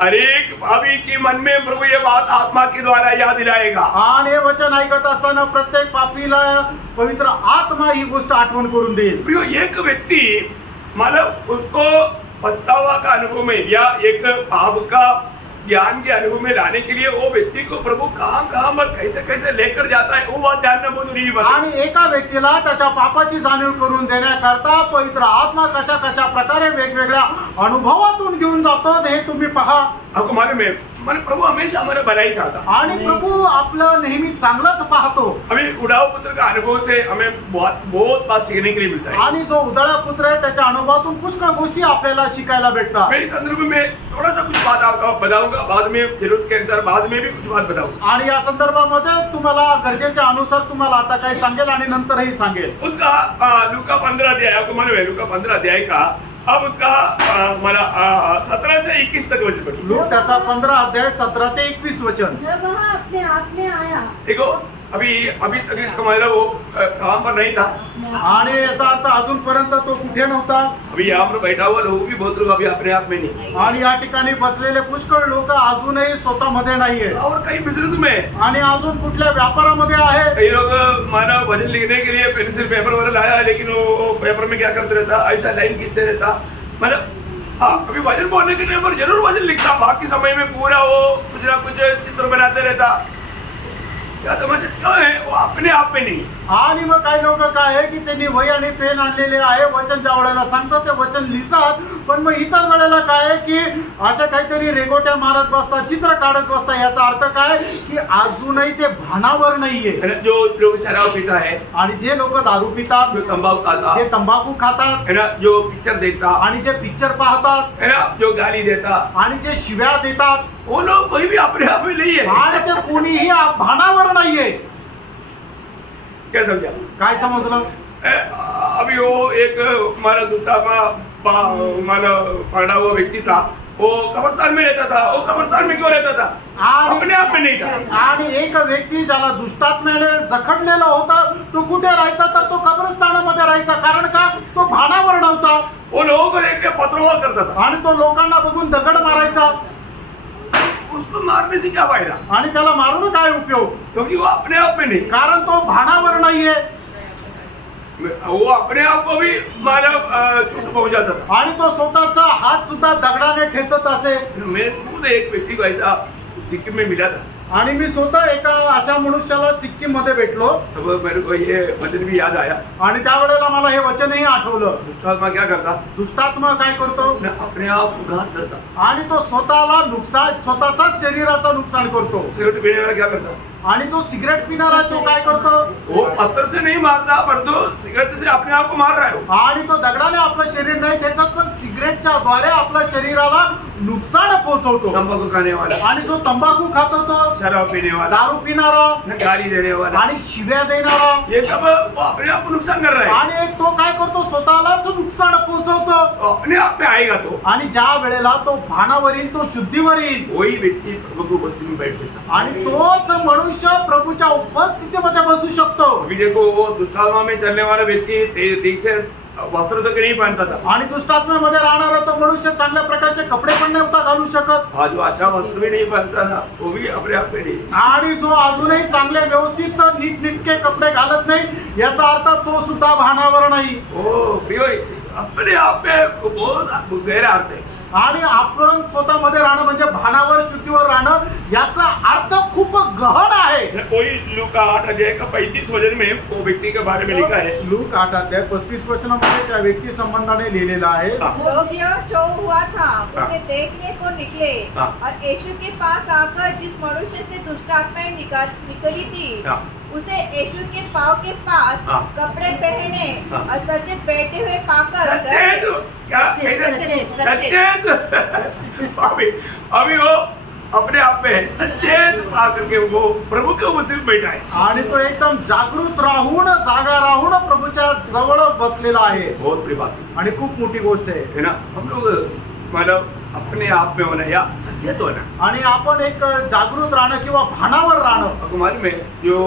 हर एक पापी के मन में प्रभु ये बात आत्मा के द्वारा याद दिलाएगा। आणि हे वचन ऐकत असताना प्रत्येक पापीला पवित्र आत्मा ही गोष्ट आठवण करून देईल. प्रियो, एक व्यक्ति मतलब उसको पछतावा का अनुभव में या एक पाप का ज्ञान के अनुभव में लाने के लिए वो व्यक्ति को प्रभु कहाँ और कैसे कैसे लेकर जाता है वो बात जानना बहुत जरूरी बात है। आणि एका व्यक्तीला त्याच्या पापाची जाणीव करून देण्याकरता पवित्र आत्मा कशा कशा प्रकारे वेगवेगळ्या अनुभवातून घेऊन जातो हे तुम्ही पहा. आपको मालूम है, मैंने प्रभु हमेशा हमारा भलाई चाहता। आणि प्रभू आपलं नेहमी चांगलंच पाहतो. हमें उड़ाऊ पुत्र का अनुभव से हमें बहुत बात सीखने के लिए मिलता है। आणि जो उदळा पुत्र आहे त्याच्या अनुभवातून पुष्कळ गोष्टी आपल्याला शिकायला भेटतात. मैं इस संदर्भ में थोड़ा सा कुछ बात आपको बताऊंगा, बाद में जरूरत के अनुसार बाद में भी कुछ बात बताऊंगा। आणि या संदर्भामध्ये तुम्हाला गरजेच्या अनुसार तुम्हाला आता काही सांगेल आणि नंतरही सांगेल. उसका लूका 15 अध्याय, आपको मालूम है लूका 15 अध्याय का अब उसका मला 17 से 21 तक वचन पढ़िए। लूक त्याचा 15 अध्याय 17 ते 21 वचन. जब वह अपने आप में आया देखो, अभी तक इसका मतलब वो काम पर नहीं था। आणि याचा अर्थ अजूनपर्यंत तो कुठे नव्हता. अभी यहाँ पर बैठा हुआ लोग भी बहुत लोग अभी अपने आप में नहीं, आणि या ठिकाणी बसलेले पुष्कळ लोक अजूनही स्वतःमध्ये नाहीये. और कई बिजनेस में आणि अजून कुठल्या व्यापारामध्ये आहे. कई लोग माना भजन लिखने के लिए पेंसिल पेपर वगैरह लाया, लेकिन वो पेपर में क्या करते रहता, ऐसा लाइन खींचते रहता। मतलब हाँ, अभी भजन बोलने के टाइम पर जरूर भजन लिखता, बाकी समय में पूरा वो कुछ ना कुछ चित्र बनाते रहता। क्या समझ क्यों है, वो अपने आप में नहीं। आणि मग काही लोक काय आहे की त्यांनी वही आणि पेन आणलेले आहे, वचन ज्या वेळेला सांगतात ते वचन लिहितात, पण मग इतर वेळेला काय आहे की असं काहीतरी रेगोट्या मारत बसतात, चित्र काढत बसतात. याचा अर्थ काय की अजूनही ते भानावर नाहीये. जो लोग शराब पीता है, आणि जे लोक दारू पितात, जो तंबाकू खाता जे तंबाखू खातात, है ना, जो पिक्चर देखता आणि जे पिक्चर पाहतात, है ना, जो गाली देता, आणि जे शिव्या देतात, वो लोग कोई भी अपने आप में नहीं है। आणि ते कोणीही भानावर नाहीये. क्या समझा? काय समजलं? अभी वो एक हमारा दूसरा हमारा पकड़ा हुआ व्यक्ति था, वो कब्रिस्तान में रहता था। वो कब्रिस्तान में क्यों रहता था? अपने आप में नहीं था। आणि एक व्यक्ती ज्याला दुष्टात्म्याने जखडलेला होता तो कुठे राहायचा तर तो कब्रस्तानामध्ये राहायचा. कारण का? तो भानावर नव्हता. वो लोगों को देख के पथरवाह करता था। आणि तो लोकांना बघून दगड मारायचा. उसको मारने से क्या फायदा? आणि त्याला मारून काय उपयोग? क्योंकि वो अपने आप में नहीं, कारण तो भानावर नाहीये. वो अपने आप को भी मानव चोट पहुंचाता था। आणि तो स्वतःचा हात सुद्धा दगडाने ठेचत असे. मैं खुद एक व्यक्ति को ऐसा सिक्किम में मिला था। आणि मी स्वतः एका अशा मनुष्याला सिक्कीम मध्ये भेटलो. तब मेरे को ये वचन भी याद आया। आणि त्यावेळेला मला हे वचनही आठवलं. दुष्टात्मा क्या करता? दुष्टात्मा काय करतो? अपने आप को घात करता। आणि तो स्वतःला नुकसान, स्वतःचा शरीराचं नुकसान करतो. सिगरेट पीने वाला क्या करता? आणि जो सिगरेट पिणारा तो काय करतो? वो पत्थर से नहीं मारता, पर तो सिगरेट से अपने आप को मार रहा है वो। आणि तो दगडाने आपलं शरीर नाही ठेचत, पण सिगरेटच्या द्वारे आपल्या शरीराला नुकसान पोहोचवतो. तंबाकू खाने वाला, आणि जो तंबाखू खातो तो शराब पीने वाला, दारू पिणारा गाली देने वाला, आणि शिव्या देणारा ये सब वो अपने आप को नुकसान कर रहा है। आणि एक तो काय करतो स्वतःलाच नुकसान पोहोचवतो तो अपने आप में आएगा तो आणि ज्या वेळेला तो भानावर येईल तो शुद्धीवर येईल वही व्यक्ति प्रभु को बस में बैठ सकता। आणि तोच मनुष्य प्रभूच्या उपस्थितीमध्ये बसू शकतो अभी देखो वो दुष्टात्मा में चलने वाला व्यक्ति ठीक से वस्त्र तक नहीं पहनता था, आणि दुष्टात्म्यामध्ये राहणारा तो मनुष्य चांगल्या प्रकारचे कपडे पण नव्हता घालू शकत आज जो अच्छा वस्त्र भी नहीं पहनता था वो भी अपने आप में नहीं। आणि जो अजूनही चांगले व्यवस्थित नीटनेटके कपडे घालत नाही याचा अर्थ तो सुद्धा भानावर नाही ओ प्रियो, अपने आप में बहुत गहरा अर्थ है। आणि आपण स्वतःमध्ये राहणं म्हणजे भानावर शुद्धीवर राहणं याचा अर्थ खूप गहन आहे कोई लूका 8 अध्याय का 35 वचन में वो व्यक्ति के बारे में लिखा है। लूक 8 अध्याय 35 वचनामध्ये त्या व्यक्ती संबंधाने लिहिलेला आहे लोग यह जो हुआ था हाँ। उसे देखने को निकले हाँ। और यीशु के पास आकर जिस मनुष्य से दुष्ट आत्माएं निकली थी हाँ। उसे यीशु के पाँव के पास हाँ। कपड़े पहने हाँ। और सचेत बैठे हुए पाकर सचेत क्या सचेत, सचेत अभी वो अपने आप में सचेत पा करके वो प्रभु के ऊपर सिर्फ बैठा है आणि तो एकदम जागृत राहून जागा राहून प्रभूच्या जवळ बसलेला आहे बहुत बड़ी बात है आणि खूप मोठी गोष्ट आहे है ना। हम लोग मतलब अपने आप में होना या सचेत होना। आणि आपण एक जागृत राहणं किंवा भानावर राहणं हमारे में जो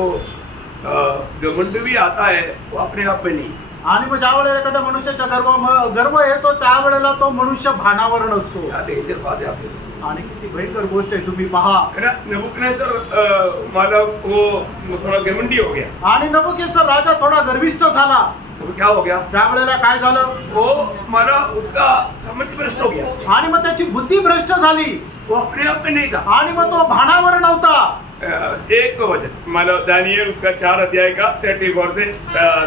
घमंड भी आता है वो अपने आप में नहीं। आणि मग ज्या वेळेला एखाद्या मनुष्याच्या गर्व येतो त्यावेळेला तो मनुष्य भानावर नसतो क्या डेंजर बात है आपके लिए। आणि किती भयंकर गोष्ट आहे तुम्ही पहा है ना। नबूकदनेस्सर मतलब वो थोड़ा घमंडी हो गया आणि नबुकदनेस्सर राजा थोडा गर्विष्ठ झाला तो क्या हो गया, त्यावेळेला काय झालं वो मारा उसका समझ भ्रष्ट हो गया, आणि मग त्याची बुद्धी भ्रष्ट झाली वो अपने आप में नहीं था। आणि मग तो भानावर नव्हता एक वचन मतलब दानियल उसका 4 अध्याय का 34 से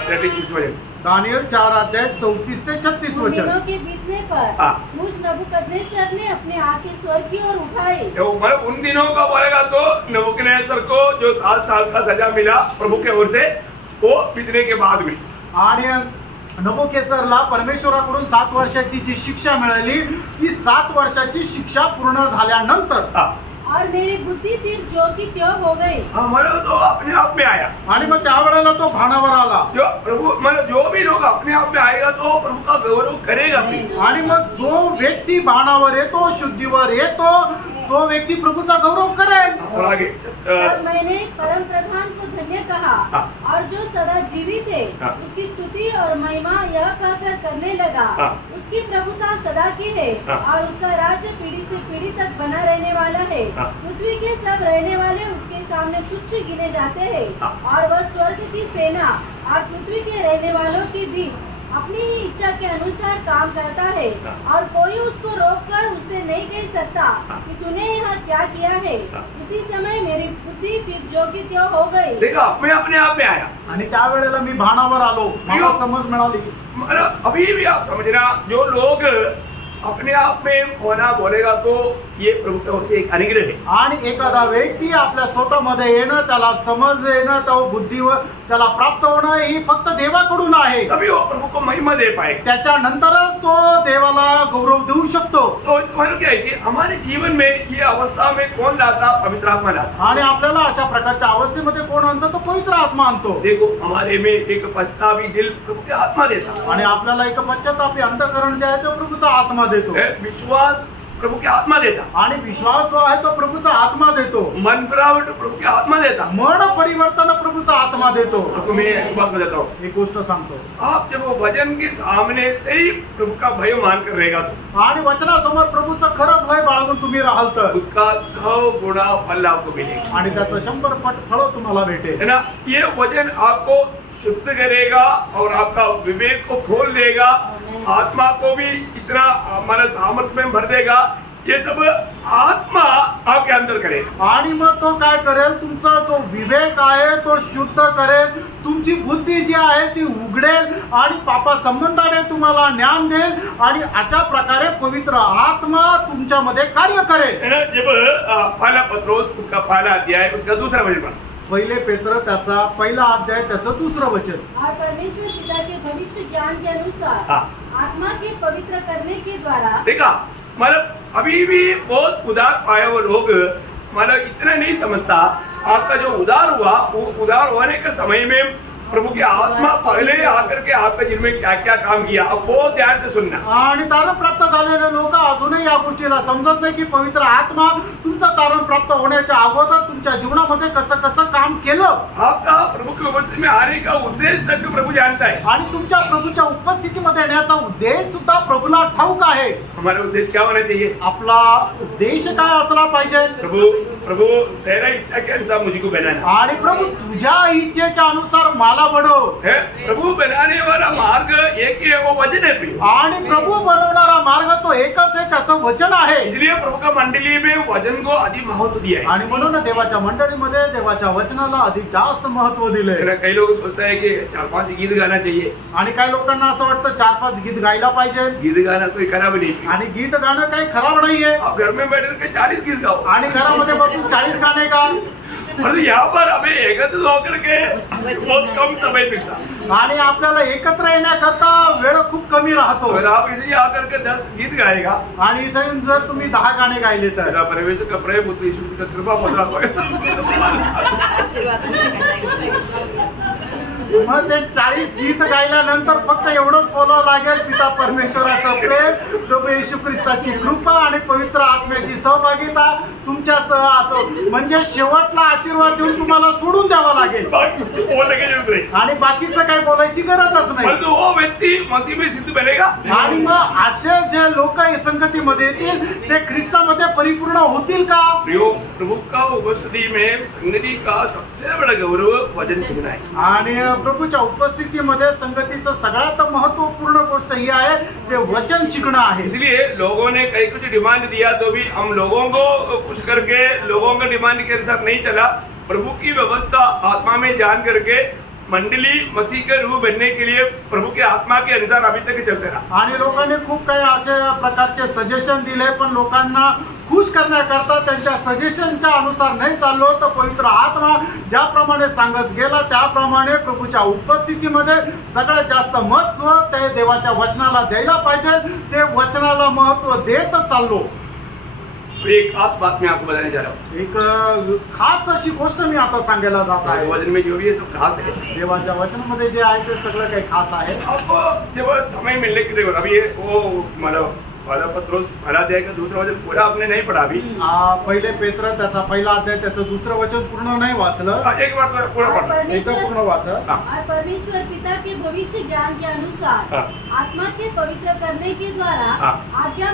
36 वचन। दानियल 4 अध्याय 34 ते 36 उन वचन दिनों के बीतने पर हाँ। मुझ नबूकदनेस्सर ने अपने आंखें स्वर्ग की ओर उठाई तो मतलब उन दिनों का बोलेगा तो नबूकदनेस्सर को जो 7 साल का सजा मिला प्रभु के ओर से वो बीतने के बाद में, आणि नबुकदनेस्सरला परमेश्वराकडून 7 वर्षाची जी शिक्षा मिळाली ती 7 वर्षाची शिक्षा पूर्ण झाल्यानंतर हाँ और मेरी बुद्धि फिर जो की त्यों हो गई मतलब तो अपने आप में आया। आणि मग त्यावेळेला तो भानावर आला जो प्रभु मतलब जो भी लोग अपने आप में आएगा तो प्रभु का गौरव करेगा भी। आणि मग जो व्यक्ती भानावर येतो शुद्धीवर येतो तो व्यक्ति प्रभुचा गौरव करेल। और आगे तब मैंने परम प्रधान को धन्य कहा हाँ। और जो सदा जीवित है हाँ। उसकी स्तुति और महिमा यह कहकर करने लगा हाँ। उसकी प्रभुता सदा की है हाँ। और उसका राज्य पीढ़ी से पीढ़ी तक बना रहने वाला है। हाँ। पृथ्वी के सब रहने वाले उसके सामने तुच्छ गिने जाते हैं हाँ। और वह स्वर्ग की सेना और पृथ्वी के रहने वालों के बीच अपनी ही इच्छा के अनुसार काम करता है हाँ। और कोई उसको रोककर उससे नहीं कह सकता हाँ। कि तूने यहाँ क्या किया है। हाँ। उसी समय मेरी बुद्धि फिर जो की त्यों हो गई। देखा मैं अपने आप में आया। आणि त्यावेळेला मी भानावर आलो मला समज मिळाली। मतलब अभी भी आप समझना जो लोग अपने आप में होना बोलेगा तो ये प्रभु की ओर से एक अनुग्रह है। आणि एखादा व्यक्ती आपल्या स्वतःमध्ये येणं त्याला समज येणं तो बुद्धीवर त्याला प्राप्त होणं ही फक्त देवाकडून आहे। तभी वो प्रभु को महिमा दे पाएगा। त्याच्यानंतरच तो देवाला गौरव देऊ शकतो। तो इस मतलब क्या है कि हमारे जीवन में ये अवस्था में कौन लाता, पवित्र आत्मा लाता। आणि आपल्याला अशा प्रकारच्या अवस्थेमध्ये कोण आणतो तो पवित्र आत्मा आणतो। देखो हमारे में एक पश्चातापी दिल प्रभु की आत्मा देता आणि आपल्याला एक पश्चातापी अंतःकरण जे आहे तो प्रभूचा आत्मा देतो। है, विश्वास प्रभु की आत्मा देता, आणि विश्वास जो आहे तो प्रभूचा आत्मा देतो। मन फिरावट प्रभु की आत्मा देता। मन परिवर्तन प्रभूचा आत्मा देतो। आपको मैं एक बात बताता हूँ, एक गोष्ट सांगतो, आप जब वो वचन के सामने से ही प्रभु का भय मान कर रहेगा तो आणि वचनासमोर प्रभूचं खरं भय बाळगून तुम्ही राहाल तर उसका 100 गुना फल आपको मिलेगा। आणि त्याचं 100 पट फळ तुम्हाला भेटेल। है ना। ये वचन आपको शुद्ध करेगा और आपका विवेक को खोल देगा, आत्मा को भी इतना हमारे सामर्थ्य में भर देगा। ये सब आत्मा आपके अंदर करेगा। आणि मग तो काय करेल, तुमचा जो विवेक आहे तो शुद्ध करेल, तुमची बुद्धी जी आहे ती उघडेल आणि पापा संबंधाने तुम्हाला ज्ञान देईल आणि अशा प्रकारे पवित्र आत्मा तुमच्यामध्ये कार्य करेल। है ना। जब पहला पत्रोस उसका पहला अध्याय उसका दूसरा वचन पढ़ा, पहिले पेत्र त्याचा पहिला अध्याय त्याचं दुसरं वचन। और परमेश्वर पिता के भविष्य ज्ञान के अनुसार हाँ। आत्मा के पवित्र करने के द्वारा देखा मतलब अभी भी बहुत उदार पाए हुए लोग मतलब इतना नहीं समझता। आपका जो उधार हुआ वो उधार होने के समय में प्रभु की आत्मा पहले आकर के आपके दिल में क्या क्या काम किया, अब बहुत ध्यान से सुनना। आणि तारण प्राप्त झालेले लोक अजूनही या गोष्टीला समजत नाही की पवित्र आत्मा तुमचं तारण प्राप्त होण्याच्या अगोदर तुमच्या जीवनामध्ये कसं कसं काम केलं। आपका प्रभु की उपस्थिति में आने का उद्देश्य तक प्रभु जानता है। आणि तुमच्या प्रभूच्या उपस्थितीमध्ये येण्याचा उद्देश सुद्धा प्रभूला ठाऊक आहे। हमारा उद्देश्य क्या होना चाहिए? आपला उद्देश काय असला पाहिजे? प्रभु प्रभु तेरा इच्छा के अनुसार मुझको बनाना आणि प्रभू तुझ्या इच्छेच्या अनुसार मला बनव। है। प्रभु बनाने वाला मार्ग एक ही है, वो वचन है प्रिय। आणि प्रभू बनवणारा मार्ग तो एकच आहे, त्याचं वचन आहे। इसलिए प्रभु का मंडली में वचन को अधिक महत्व दिया है। आणि म्हणून देवाच्या मंडळीमध्ये देवाच्या वचनाला अधिक जास्त महत्व दिले। कई लोग सोचते हैं कि 4-5 गीत गाना चाहिए। आणि काही लोकांना असं वाटतं 4-5 गीत गायला पाहिजे। गीत गाना कोई खराब नहीं। आणि गीत गाणं काही खराब नाहीये। आप घर में बैठ के 40 गीत गाओ आणि घरामध्ये बसून 40 गाणे गा। परंतु यहाँ पर हमें एकत्र होकर के बहुत कम समय मिलता। आणि आपल्याला एकत्र येण्याकरता वेळ खूप कमी राहतो। अगर आप इधर आकर के 10 गीत गाएगा, आणि इथे येऊन जर तुम्ही 10 गाणे गायले तर तेरा परमेश्वर का प्रेम पुत्र यीशु की कृपा पता मग ते 40 गीत गायल्यानंतर फक्त एवढंच बोलावं लागेल, पिता परमेश्वराचं प्रेम, प्रभू येशू ख्रिस्ताची कृपा आणि पवित्र आत्म्याची सहभागिता तुमच्यासह असो, म्हणजे शेवटला आशीर्वाद देऊन तुम्हाला सोडून द्यावा लागेल। बोलने की जरूरत नहीं। आणि बाकीचं काही बोलायची गरजच नाही। परंतु वो व्यक्ति मसीह में सिद्ध बनेगा। आणि मग असे जे लोक संगतीमध्ये येतील ते ख्रिस्तामध्ये परिपूर्ण होतील का? प्रियो, प्रभु का उपस्थिति में संगति का सबसे बड़ा गौरव वचन सीखना है। आणि प्रभूच्या उपस्थितीमध्ये संगतीचं सगळ्यात महत्वपूर्ण गोष्ट ही आहे ते वचन शिकणं आहे। इसलिए लोगों ने कई कुछ डिमांड दिया तो भी हम लोगों को खुश करके लोगों का डिमांड के अनुसार नहीं चला। प्रभु की व्यवस्था आत्मा में जान करके मंडली मसीह के रूह बनने के लिए प्रभु के आत्मा के अनुसार अभी तक चलते रहा। आणि लोकांनी खूप काही असे प्रकारचे सजेशन दिले, पण लोकांना खुश करण्याकरता त्यांच्या सजेशनच्या अनुसार नाही चाललो तर पवित्र आत्मा ज्याप्रमाणे सांगत गेला त्याप्रमाणे प्रभूच्या उपस्थितीमध्ये सगळ्यात जास्त महत्व ते देवाच्या वचनाला द्यायला पाहिजे। ते वचनाला महत्व देत चाललो। एक खास बात मैं आपको बताने जा रहा हूँ। एक खास अशी गोष्ट मी आता सांगायला जात आहे। वचन में जो भी है सब खास है। देवाच्या वचनामध्ये जे आहे ते सगळं काही खास आहे। आपको जब समय मिलने की देखो अभी वो मतलब पहला पत्रोस पहला अध्याय का दूसरा वचन पूरा आपने नहीं पढ़ा अभी। पहिले पेत्र त्याचा पहिला अध्याय त्याचं दुसरं वचन पूर्ण नाही वाचलं। एक बार पूरा पढ़ना। एकदा पूर्ण वाचा। और परमेश्वर पिता के भविष्य ज्ञान के अनुसार आत्मा के पवित्र करने के द्वारा आज्ञा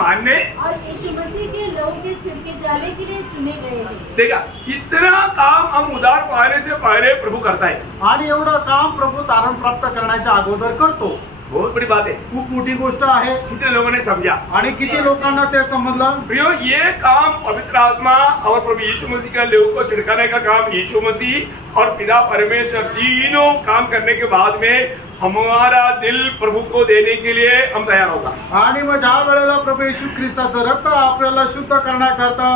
मानने और यीशु मसीह के लहू के छिड़के जाने के लिए चुने गए हैं। देखा, इतना काम हम उधार पाने से पहले प्रभु करता है। आणि एवढं काम प्रभू तारण प्राप्त करण्याच्या अगोदर करतो। बहुत बड़ी बात है। खूप मोठी गोष्ट आहे। कितने लोगों ने समझा आणि किती लोकांना ते समजलं? प्रियो, ये काम पवित्र आत्मा और प्रभु यीशु मसीह का लहू को छिड़काने का काम यीशु मसीह और पिता परमेश्वर तीनों काम करने के बाद में हमारा दिल प्रभु को देने के लिए हम तैयार होगा। आणि मग ज्या वेळेला प्रभू येशू ख्रिस्ताचं रक्त आपल्याला शुद्ध करण्याकरता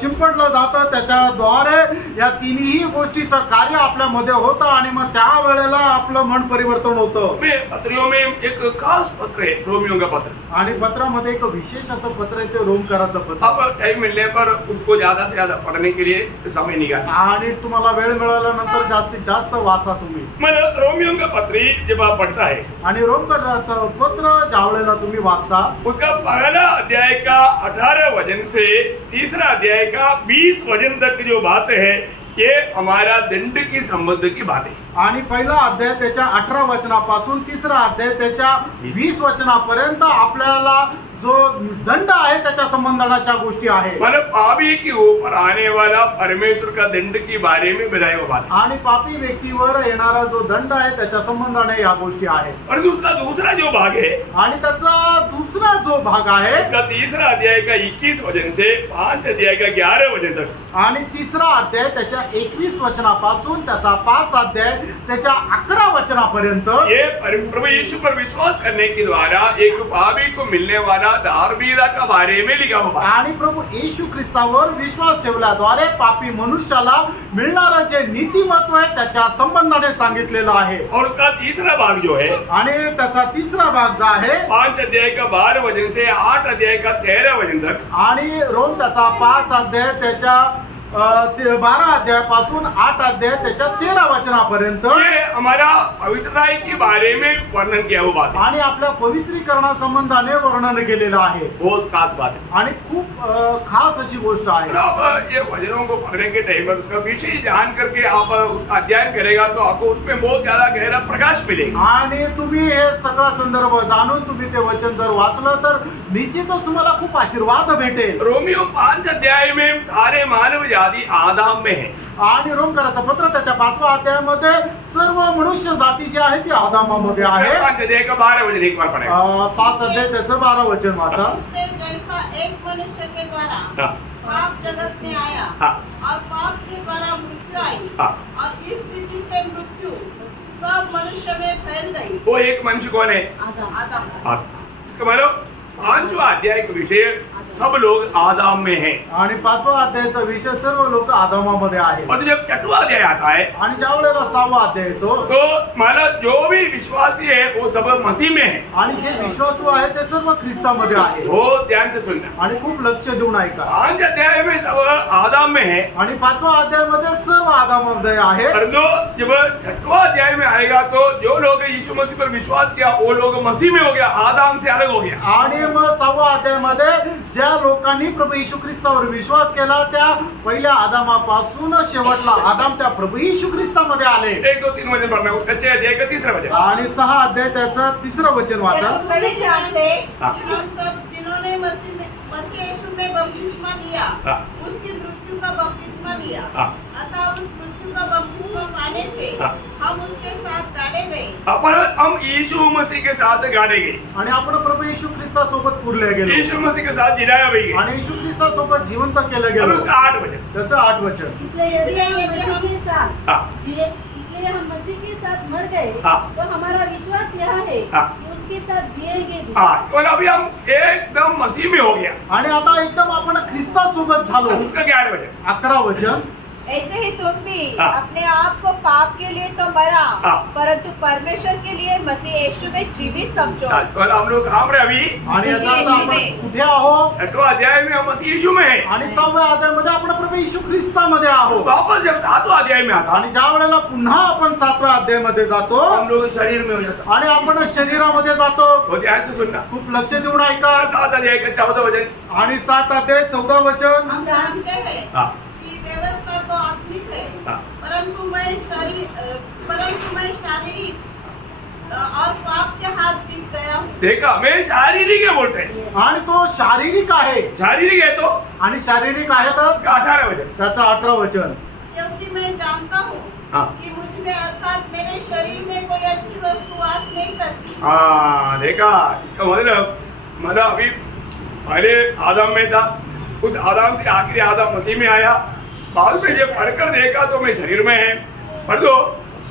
शिंपडलं जातं त्याच्याद्वारे या तिन्ही गोष्टीचं कार्य आपल्यामध्ये होतं आणि मग त्या वेळेला आपलं मन परिवर्तन होतं। में पत्रियों में एक खास पत्र है, रोमियो का पत्र। आणि पत्रामध्ये एक विशेष असं पत्र आहे ते रोमकराचं पत्र। अब टाइम मिलने पर उसको ज्यादा से ज्यादा पढ़ने के लिए समय निकालना। आणि तुम्हाला वेळ मिळाल्यानंतर जास्तीत जास्त वाचा तुम्ही। मतलब रोमियो का पत्री जब आप पढ़ता है आणि रोमकराचं पत्र ज्या वेळेला तुम्ही वाचता उसका पहला अध्याय का 18 वचन से तीसरा अध्याय का 20 वचन तक जो बात है ये हमारा दंड की संबंध की बात है। आणि पहिला अध्याय त्याच्या 18 वचनापासून तिसरा अध्याय त्याच्या 20 वचनापर्यंत आपल्याला जो दंड आहे त्याच्या संबंधाच्या गोष्टी आहे। मतलब पापी के ऊपर आने वाला परमेश्वर का दंड के बारे में बताई वो बात। आणि पापी व्यक्तीवर येणारा जो दंड आहे त्याच्या संबंधाने या गोष्टी आहेत। और उसका दूसरा जो भाग है आणि त्याचा दुसरा जो भाग आहे उसका तीसरा अध्याय का 21 वचन से 5 अध्याय का 11 वचन तक। आणि तिसरा अध्याय त्याच्या 21 वचनापासून त्याचा 5 अध्याय त्याच्या 11 वचनापर्यंत ये प्रभु यीशु पर विश्वास करने के द्वारा एक पापी को मिलने वाला धार्मिकता के बारे में लिखा हुआ है। आणि प्रभू येशू ख्रिस्तावर विश्वास ठेवल्याद्वारे पापी मनुष्याला मिळणारं जे नीतिमत्व आहे त्याच्या संबंधाने सांगितलेलं आहे. और उसका तीसरा भाग जो है आणि त्याचा तिसरा भाग जो आहे 5 अध्याय का 12 वचन से 8 अध्याय का 13 वचन तक, आणि रोम त्याचा 5 अध्याय त्याच्या 12 अध्यायापासून 8 अध्याय त्याच्या 13 वचनापर्यंत ये हमारा पवित्रता के बारे में वर्णन किया हुआ बात है। आणि आपल्या पवित्रीकरणासंबंधाने वर्णन केलेलं आहे. बहुत खास बात है। आणि खूप खास अशी गोष्ट आहे. और आप ये वचनों को पढ़ने के टाइम पर उसका विषय ध्यान करके आप उसका अध्ययन करेगा तो आपको उसमें बहुत ज्यादा गहरा प्रकाश मिलेगा। आणि तुम्ही हे सगळा संदर्भ जाणून तुम्ही ते वचन जर वाचलं तर निश्चितच तुम्हाला खूप आशीर्वाद भेटेल. रोमियो 5 अध्याय में सारे मानव जाति आदाम में है। आणि रोमकराचं पत्र त्याच्या 5व्या अध्यायामध्ये सर्व मनुष्य जाती जी आहे ती आदामामध्ये आहे. 5 अध्याय का 12 वचन एक बार पढ़ेगा। 5 अध्याय त्याचं 12 वचन वाचा. इसलिए जैसा एक मनुष्य के द्वारा हाँ, पाप जगत में आया हाँ, और पाप के द्वारा मृत्यु आई हाँ। और इस रीति से मृत्यु सब मनुष्य में फैल गई। वो एक मनुष्य कौन है? आदम आदम। इसका मतलब 5वां अध्याय का विषय सब लोग आदाम में हैं। आणि 5व्या अध्यायाचा विषय सर्व लोक आदामामध्ये आहे. और जब 6वां अध्याय आता है आणि ज्या वेळेला 6वा अध्याय येतो तो मतलब जो भी विश्वासी है वो सब मसीह में है। आणि जे विश्वासू आहे ते सर्व ख्रिस्तामध्ये आहे. वो ध्यान से सुनना। आणि खूप लक्ष देऊन ऐका. 5 अध्याय में सब आदाम में है, आणि 5व्या अध्यायामध्ये सर्व आदामामध्ये आहे. परंतु जब 6वां अध्याय में आएगा तो जो लोग यीशु मसीह पर विश्वास किया वो लोग मसीह में हो गया, आदाम से अलग हो गया। आणि मग 6व्या अध्यायामध्ये ज्या लोकांनी प्रभू येशू ख्रिस्तावर विश्वास केला त्या पहिल्या आदामापासून शेवटला आदाम त्या प्रभू येशू ख्रिस्तामध्ये आले. 1 2 3 वचन पढ़ना, उसका 6 अध्याय का 3रा वचन। आणि 6 अध्याय त्याचं 3रं वचन वाचा. क्या तुम नहीं जानते हाँ। कि हम सब जिन्होंने मसीह यीशु में बपतिस्मा लिया हाँ। उसकी मृत्यु का बपतिस्मा लिया, हाँ। अतः उस मृत्यु का बपतिस्मा पाने से हाँ। हम उसके साथ गाड़े गए। अपन हम यीशु मसीह के साथ गाड़े गए, आणि आपण प्रभू येशू ख्रिस्तासोबत पुरले गेलो यीशु मसीह के साथ जिलाया भी गए। आणि येशू ख्रिस्तासोबत जिवंत केलं और गेलो. उसका 8 वचन। त्याचं 8 वचन. इसलिए यदि हम मसीह के साथ हाँ। जिए, इसलिए हम मसीह के साथ मर गए हाँ। तो हमारा विश्वास यह है हाँ। कि उसके साथ जिएंगे भी। हाँ, और अभी हम एकदम मसीह में हो गया। आणि आता एकदम आपण ख्रिस्तासोबत झालो. उसका 11 वचन। 11 वचन. ऐसे ही तुम भी हाँ। अपने आप को पाप के लिए तो मरा, हाँ। परंतु परमेश्वर के लिए मसीह यीशु में जीवित समझो। और हम लोग कहाँ पर अभी? आणि याचा अर्थ येशू आपण में. कुठे आहोत? 6वां अध्याय में हम मसीह यीशु में हैं। आणि 6व्या अध्यायामध्ये आपण प्रभू येशू ख्रिस्तामध्ये और आहोत. वापस जब 7वां अध्याय में आता आणि ज्या वेळेला पुन्हा आपण 7व्या अध्यायामध्ये जातो हम लोग शरीर में हो जाता। आणि आपण शरीरामध्ये जातो. वो ध्यान से सुनना। खूप लक्ष देऊन ऐका. 7 अध्याय का 14 वचन। आणि 7 अध्याय 14 वचन. हम जानते हैं हाँ, कि व्यवस्था तो आत्मिक है, हाँ। परंतु मैं शारीरिक और पाप के हाथ बिक गया हूँ। देखा, मैं शारीरिक है बोलते हैं। आणि तो शारीरिक आहे. शारीरिक है तो आणि शारीरिक आहे तर उसका 18 वचन। त्याचं 18 वचन. क्योंकि मैं जानता हूँ हाँ। कि मुझ में अर्थात मेरे शरीर में कोई अच्छी वस्तु वास नहीं करती। हाँ, देखा, इसका मतलब अभी पहले आदम में था, उस आदम से आखिरी आदम मसीह में आया। बाद में जब पढ़कर देखा तो मैं शरीर में है, पर तो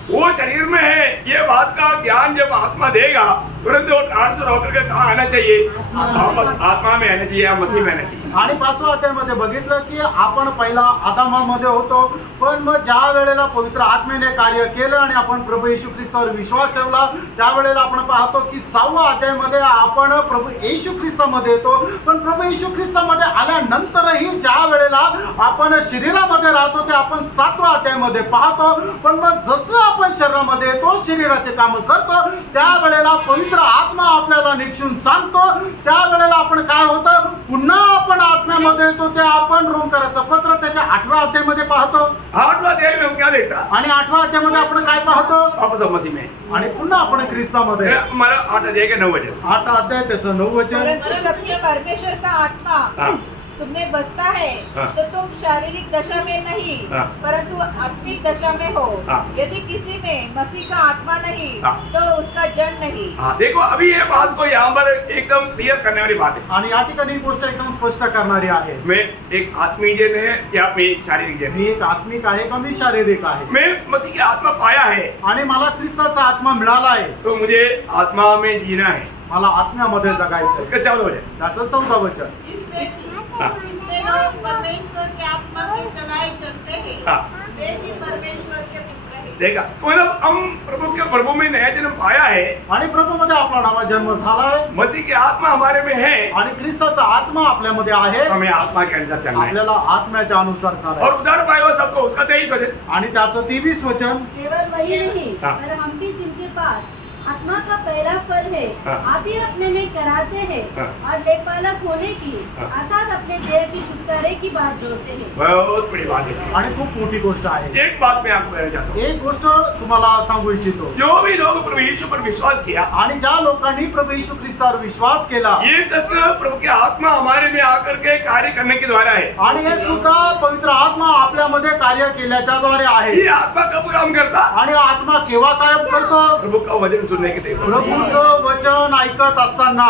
वो शरीर में है ये बात का ज्ञान जब आत्मा देगा तुरंत वो ट्रांसफर होकर के कहाँ आना चाहिए? वापस आत्मा में आना चाहिए या मसीह में आना चाहिए। आणि 5व्या अध्यायामध्ये बघितलं की आपण पहिला आदामामध्ये होतो, पण मग ज्या वेळेला पवित्र आत्मेने कार्य केलं आणि आपण प्रभू येशू ख्रिस्तावर विश्वास ठेवला त्यावेळेला आपण पाहतो की 6व्या अध्यायामध्ये आपण प्रभू येशू ख्रिस्तामध्ये येतो. पण प्रभू येशू ख्रिस्तामध्ये आल्यानंतरही ज्या वेळेला आपण शरीरामध्ये राहतो ते आपण 7व्या अध्यायामध्ये पाहतो. पण मग जसं आपण शरीरामध्ये येतो, शरीराचे काम करतो, त्यावेळेला पवित्र आत्मा आपल्याला निक्षून सांगतो. त्यावेळेला आपण काय होतं, पुन्हा आपण आत्म्यामध्ये येतो. ते आपण रोमकराचं पत्र त्याच्या 8व्या अध्यायामध्ये पाहतो. 8वां अध्याय में हम क्या देखता? आणि 8व्या अध्यायामध्ये आपण काय पाहतो? वापस हम मसीह में। आणि पुन्हा आपण ख्रिस्तामध्ये. हमारा 8 अध्याय का 9 वचन। 8 अध्याय त्याचं 9 वचन. परंतु जबकि परमेश्वर का आत्मा हाँ। तुम्हें बसता है हाँ। तो तुम शारीरिक दशा में नहीं हाँ। परंतु आत्मिक दशा में हो। हाँ। यदि किसी में मसीह का आत्मा नहीं हाँ। तो उसका जन नहीं। हाँ, देखो अभी ये बात को यहाँ पर एकदम क्लियर करने वाली बात है। आणि या ठिकाणी ही गोष्ट एकदम स्पष्ट करणारी आहे. मैं एक आत्मीय जन है या मैं एक शारीरिक जन मी है? एक आत्मिक आहे का मी शारीरिक आहे. मैं मसीह की आत्मा पाया है आणि मला ख्रिस्ताचा आत्मा मिळाला आहे. तो मुझे आत्मा में जीना है। मला आत्म्यामध्ये जगायचं. इसका क्या हो जाए? त्याचं 14 वचन. इसलिए हाँ। जितने लोग परमेश्वर के आत्मा में चलाए चलते हैं हाँ। वे ही परमेश्वर के पुत्र हैं। देखा, मतलब हम प्रभु में नया जन्म पाया है। आणि प्रभूमध्ये आपला नवा जन्म झालाय मसीह की आत्मा हमारे में है, आणि ख्रिस्ताचा आत्मा आपल्यामध्ये आहे. हमें आत्मा के अनुसार चलना है। आपल्याला आत्म्याच्या अनुसार और चालायचं. उधार पाया हुआ सबको उसका 23 वचन। आणि त्याचं 23 वचन. केवल वही नहीं हाँ। पर हम भी जिनके पास आत्मा का पहला फल है हाँ। आप ही अपने में कराते हैं हाँ। और लेपालक होने की हाँ। अर्थात अपने देह की छुटकारे की बात जोड़ते हैं। बहुत बड़ी बात है। आणि खूप मोठी गोष्ट आहे. एक बात मैं आपको कहना चाहता हूँ, एक गोष्ट तुम्हाला सांगू इच्छितो. जो भी लोग प्रभु यीशु पर विश्वास किया, आणि ज्या लोकांनी प्रभू येशू ख्रिस्तावर विश्वास केला ये तक प्रभु की आत्मा हमारे में आकर के कार्य करने के द्वारा है। आणि हे सुद्धा पवित्र आत्मा आपल्यामध्ये कार्य केल्याच्या द्वारे आहे. ये आत्मा कब काम करता? आणि आत्मा केव्हा कायम करतो? प्रभु का वचन सुनने के लिए। प्रभूचं वचन ऐकत असताना.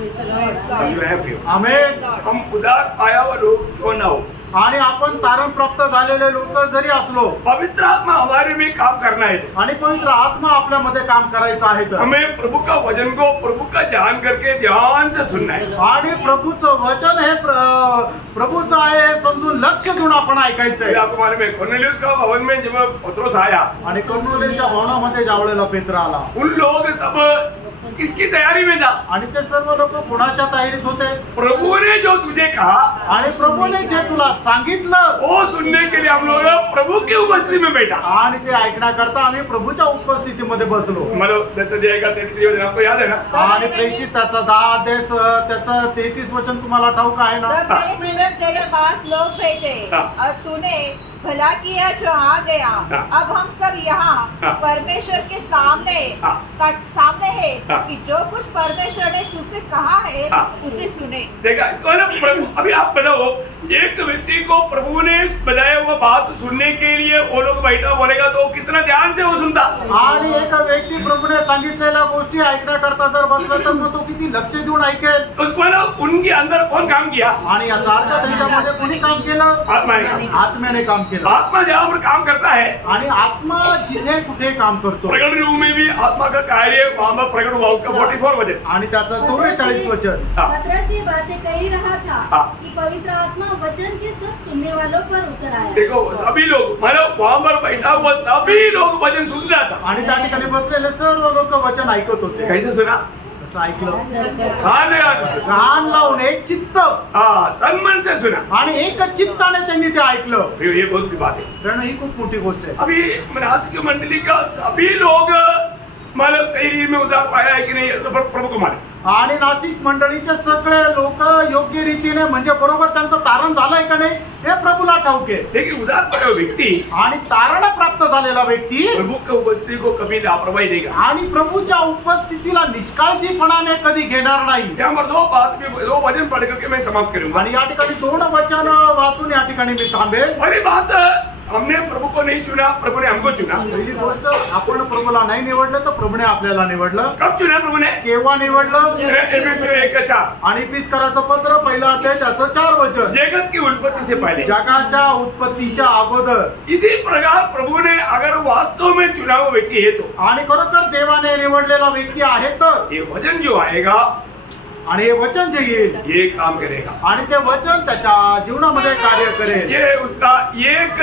समझ में है प्रियो? आमेन. हम उदार पाया हुआ लोग क्यों ना हो, आणि आपण तारण प्राप्त झालेले लोक जरी असलो पवित्र आत्मा हमारे में काम करना है। आणि पवित्र आत्मा आपल्यामध्ये काम करायचं आहे तर हमें प्रभु का वचन को प्रभु का जान करके ध्यान से सुनना है। आणि प्रभूचं वचन हे प्रभूचं आहे हे समजून लक्ष देऊन आपण ऐकायचंय. फिर आपको मालूम है कोर्नेलियुस का भवन में जब पत्रोस आया, आणि कर्नोलीच्या भवनामध्ये ज्यावेळेला पेत्र आला उन लोग सब किसकी तैयारी में था? आणि ते सर्व लोक कुणाच्या तयारीत होते? प्रभु ने जो तुझे कहा आणि प्रभूने जे तुला सांगितलं वो सुनने के लिए हम लोग प्रभु की उपस्थिति में बैठा। आणि ते ऐकण्याकरता आम्ही प्रभूच्या उपस्थितीमध्ये बसलो. मतलब 10 वचन आपको याद है ना? आणि प्रेषित त्याचा 10 अध्याय त्याचं 33 वचन तुम्हाला ठाऊक आहे ना? तब मैंने तेरे पास लोग भेजे हाँ। और तूने भला किया जो आ गया। हाँ। अब हम सब यहाँ हाँ। परमेश्वर के सामने हाँ। सामने है हाँ। कि जो कुछ परमेश्वर ने तुझसे कहा है हाँ। उसे सुने। देखा, इसको ना प्रभु, अभी आप बताओ, एक व्यक्ति को प्रभु ने बताया हुआ बात सुनने के लिए वो लोग बैठा बोलेगा तो कितना ध्यान से वो सुनता। आणि एक व्यक्ती प्रभूने सांगितलेल्या गोष्टी ऐकण्याकरता जर बसला तर मग तो किती लक्ष देऊन ऐकेल. उसको ना उनके अंदर कौन काम किया? आणि याचा अर्थ त्यांच्यामध्ये कोणी काम केलं? आत्मा ने काम। आत्म्याने काम केलं. आत्मा जहाँ पर काम करता है, आणि आत्मा जिथे कुठे काम करतो प्रकट रूप में भी आत्मा का कार्य वहां पर प्रकट हुआ। उसका 44 वचन। आणि त्याचं 44 वचन. हाँ। पतरस ये बातें कह ही रहा था हाँ। कि पवित्र आत्मा वचन के सब सुनने वालों पर उतर आया। देखो सभी लोग, मतलब वहां पर बैठा हुआ सभी लोग वचन सुन रहा था। आणि त्या ठिकाणी बसलेले सर्व लोक वचन ऐकत होते. कैसे सुना? असं ऐकलं. कान लगा कान लावून एक चित्त तन मन से सुना। आणि एक चित्ताने त्यांनी ते ऐकलं. ये बहुत बड़ी बात है। कारण ही खूप मोठी गोष्ट आहे. अभी मनासिक मंडली का सभी लोग मतलब सही रीत में उद्धार पाया है कि नहीं, सब प्रभु को माने। आणि नाशिक मंडळीचे सगळे लोक योग्य रीतीने म्हणजे बरोबर त्यांचं तारण झालंय का नाही हे प्रभूला ठाऊक आहे. लेकिन उद्धार पाया हुआ व्यक्ति आणि तारण प्राप्त झालेला व्यक्ती प्रभु की उपस्थिति को कभी लापरवाही देगा। आणि प्रभूच्या उपस्थितीला निष्काळजीपणाने कधी घेणार नाही. यहाँ पर दो वचन पढ़ करके मैं समाप्त करूंगा। आणि या ठिकाणी 2 वचन वाचून या ठिकाणी मी थांबेल. पहली बात, हमने प्रभु को नहीं चुना, प्रभु ने हमको चुना। पहिली गोष्ट, आपण प्रभूला नाही निवडलं तर प्रभूने आपल्याला निवडलं. कब चुना प्रभु ने? केव्हा निवडलं? एफएससी 1:4। आणि पिस्कराचं पत्र पहिलं अध्याय त्याचं 4 वचन. जगत की उत्पत्ति से पहले। जगाच्या उत्पत्तीच्या अगोदर. इसी प्रकार प्रभु ने अगर वास्तव में चुना हुआ व्यक्ति है तो, आणि खरोखर देवाने निवडलेला व्यक्ती आहे तर, ये वचन जो आएगा आणि हे वचन जे येईल ये काम करेगा। आणि ते वचन त्याच्या जीवनामध्ये कार्य करेल. ये उसका एक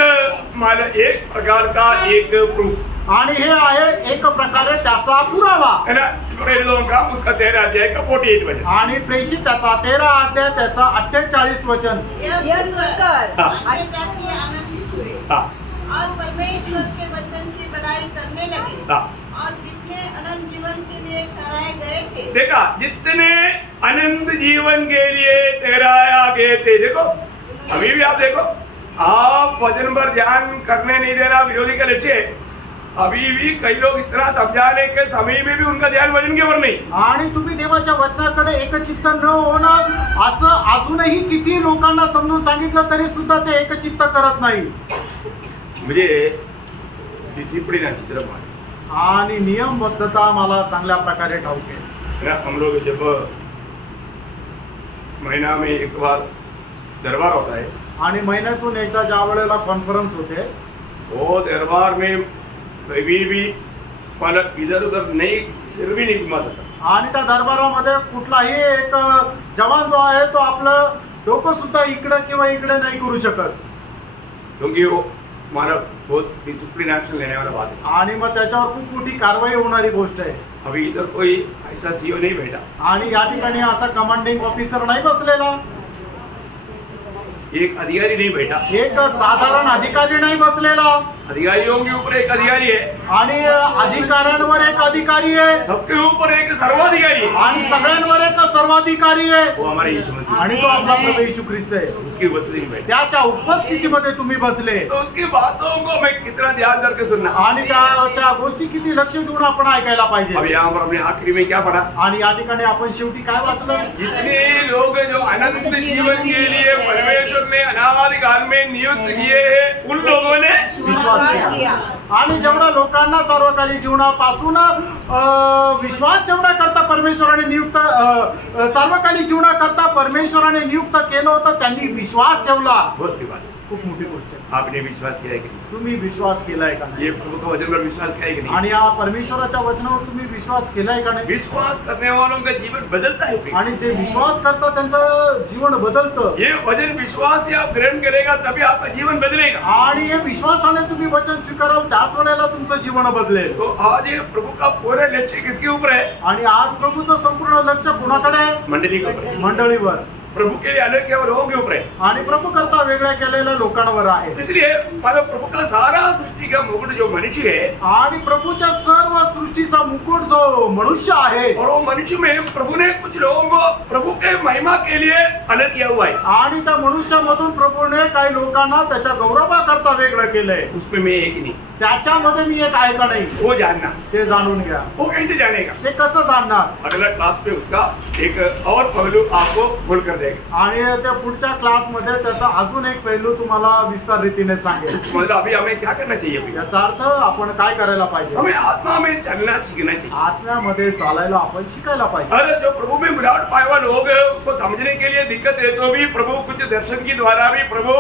प्रकार का एक प्रूफ आणि हे आहे एक प्रकारे त्याचा पुरावा. है ना। का उसका 13 अध्याय का 48 वचन। आणि प्रेषित त्याचा 13 अध्याय त्याचा 48 वचन. यह सुनकर हाँ। अन्य जाति आनंदित हुए हाँ। और परमेश्वर के वचन की बड़ाई करने लगे। हाँ। और जितने अनंत जीवन के लिए ठहराए गए थे, देखा, जितने अनंत जीवन के लिए ठहराया गए थे। देखो अभी भी आप देखो, आप वचन पर ध्यान करने नहीं देना विरोधी का लक्ष्य है। अभी भी कई लोग इतना समझाने के समय में भी उनका ध्यान वचन के ऊपर नहीं। आणि तुम्ही देवाच्या वचनाकडे एकचित्त न होणं असं अजूनही किती लोकांना समजून सांगितलं तरी सुद्धा ते एकचित्त करत नाही. मुझे डिसिप्लिन अच्छी तरह मालूम आणि नियमबद्धता मला चांगल्या प्रकारे ठाऊक आहे. है। हम लोग जब महीना में एक बार दरबार होता है, आणि महिन्यातून एकदा ज्या वेळेला कॉन्फरन्स होते वो दरबार में कभी भी पलक इधर उधर नहीं, सिर भी नहीं घुमा सकता। आणि त्या दरबारामध्ये कुठलाही एक जवान जो आहे तो आपलं डोकं सुद्धा इकडे किंवा इकडे नाही करू शकत, क्योंकि वो हमारा बहुत डिसिप्लिन एक्शन लेने वाला बात है। आणि मग त्याच्यावर खूप मोठी कारवाई होणारी गोष्ट आहे. अभी इधर कोई ऐसा सीओ नहीं बैठा, आणि या ठिकाणी असा कमांडिंग ऑफिसर नाही बसलेला, एक अधिकारी नहीं बैठा। एक साधारण अधिकारी नाही बसलेला, अधिकारियों के ऊपर एक अधिकारी है, आणि अधिकाऱ्यांवर एक अधिकारी आहे, सबके ऊपर एक सर्वाधिकारी है, आणि सगळ्यांवर एक सर्वाधिकारी आहे, वो हमारे यीशु मसीह। आणि तो आपला प्रभू येशू ख्रिस्त आहे. उसकी उपस्थिति में बैठा, त्याच्या उपस्थितीमध्ये तुम्ही बसले तो उसकी बातों को मैं कितना ध्यान करके सुनना। आणि त्याच्या गोष्टी किती लक्ष देऊन आपण ऐकायला अब पाहिजे. यहाँ पर हमने आखिरी में क्या पढ़ा? आणि या ठिकाणी आपण शेवटी काय वाचलं? जितने लोग जो अनंत जीवन के लिए परमेश्वर ने अनादि काल में नियुक्त किए हैं, उन लोगों ने विश्वास केला. आणि जेवढ्या लोकांना सर्वकालिक जीवनापासून विश्वास ठेवण्याकरता परमेश्वराने नियुक्त सार्वकालिक जीवनाकरता परमेश्वराने नियुक्त केलं होतं, त्यांनी विश्वास ठेवला. बहुत की बात है। खूप मोठी गोष्ट आहे. आपने विश्वास किया है कि नहीं? तुम्ही विश्वास केलाय का नाही? ये प्रभु का वचन पर विश्वास किया है कि नहीं? आणि या परमेश्वराच्या वचनावर तुम्ही विश्वास केलाय का नाही? विश्वास करने वालों का जीवन बदलता है फिर। आणि जे विश्वास करतात त्यांचं जीवन बदलतं. ये वचन विश्वास से आप ग्रहण करेगा तभी आपका जीवन बदलेगा। आणि हे विश्वासाने तुम्ही वचन स्वीकाराल त्याच वेळेला तुमचं जीवन बदलेल. तो आज ये प्रभु का पूरा लक्ष्य किसके ऊपर है? आणि आज प्रभूचं संपूर्ण लक्ष कोणाकडे आहे? मंडली के ऊपर। मंडळीवर. प्रभु के लिए अलग केवल लोगों के ऊपर है। आणि प्रभू करता वेगळ्या केलेल्या लोकांवर आहे. इसलिए मतलब प्रभु का सारा सृष्टि का मुकुट जो मनुष्य है, आणि प्रभूच्या सर्व सृष्टीचा मुकुट जो मनुष्य आहे, और वो मनुष्य में प्रभु ने कुछ लोगों को प्रभु के महिमा के लिए अलग किया हुआ है। आणि त्या मनुष्यामधून प्रभूने काही लोकांना त्याच्या गौरवाकरता वेगळं केलंय. उसमें मैं एक नहीं, त्याच्यामध्ये मी एक आहे का नाही वो जानना। ते जाणून घ्या. वो कैसे जानेगा? ते कसं जाणणार? अगला क्लास में उसका एक और पहलू आपको खोल कर देगा। आणि त्या पुढच्या क्लासमध्ये त्याचा अजून एक पैलू तुम्हाला विस्तार रीतीने सांगेल. मतलब अभी हमें क्या करना चाहिए? अभी याचा अर्थ आपण काय करायला पाहिजे? हमें आत्मा में चलना सीखना चाहिए। आत्म्यामध्ये चालायला आपण शिकायला पाहिजे. अरे जो प्रभु में मिलावट पाए हुए लोग हैं, उसको समझने के लिए दिक्कत है तो भी प्रभु कुछ दर्शन के द्वारा भी प्रभु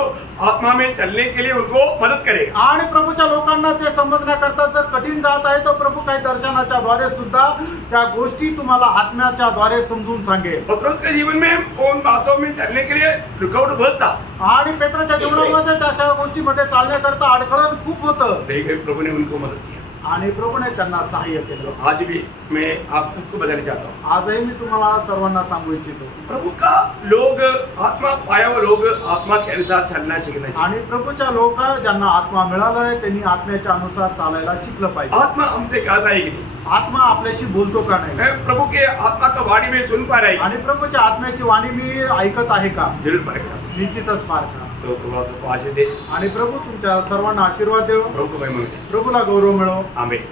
आत्मा में चलने के लिए उनको मदद करेगा। आणि प्रभूच्या लोकांना ते समजण्याकरता जर कठीण जात आहे तर प्रभू काही दर्शनाच्या द्वारे सुद्धा त्या गोष्टी तुम्हाला आत्म्याच्या द्वारे समजून सांगेल. पतरस के जीवन में उन बातों में चलने के लिए रुकावट बहुत था, आणि पेत्राच्या जीवनामध्ये तशा गोष्टीमध्ये चालण्याकरता अडखळण खूप होतं. लेकिन प्रभु ने उनको मदद किया। आणि प्रभूने त्यांना सहाय्य केलं. आज भी मैं आप सबको बताना चाहता हूँ, आजही मी तुम्हाला सर्वांना सांगू इच्छितो, प्रभु का लोग आत्मा पाया हुआ लोग आत्मा के अनुसार चलना सीखना चाहिए। आणि प्रभूच्या लोक ज्यांना आत्मा मिळालाय त्यांनी आत्म्याच्या अनुसार चालायला शिकलं पाहिजे. आत्मा हमसे कहता है कि नहीं? आत्मा आपल्याशी बोलतो का नाही? मैं प्रभु के आत्मा का वाणी में सुन पा रहा है, आणि प्रभूच्या आत्म्याची वाणी मी ऐकत आहे का? जरूर पाएगा। निश्चितच मार्ग. तो प्रभु आपको आशीष दे, आणि प्रभू तुमच्या सर्वांना आशीर्वाद देव. प्रभु को महिमा दे। प्रभूला गौरव मिळो. आमीन।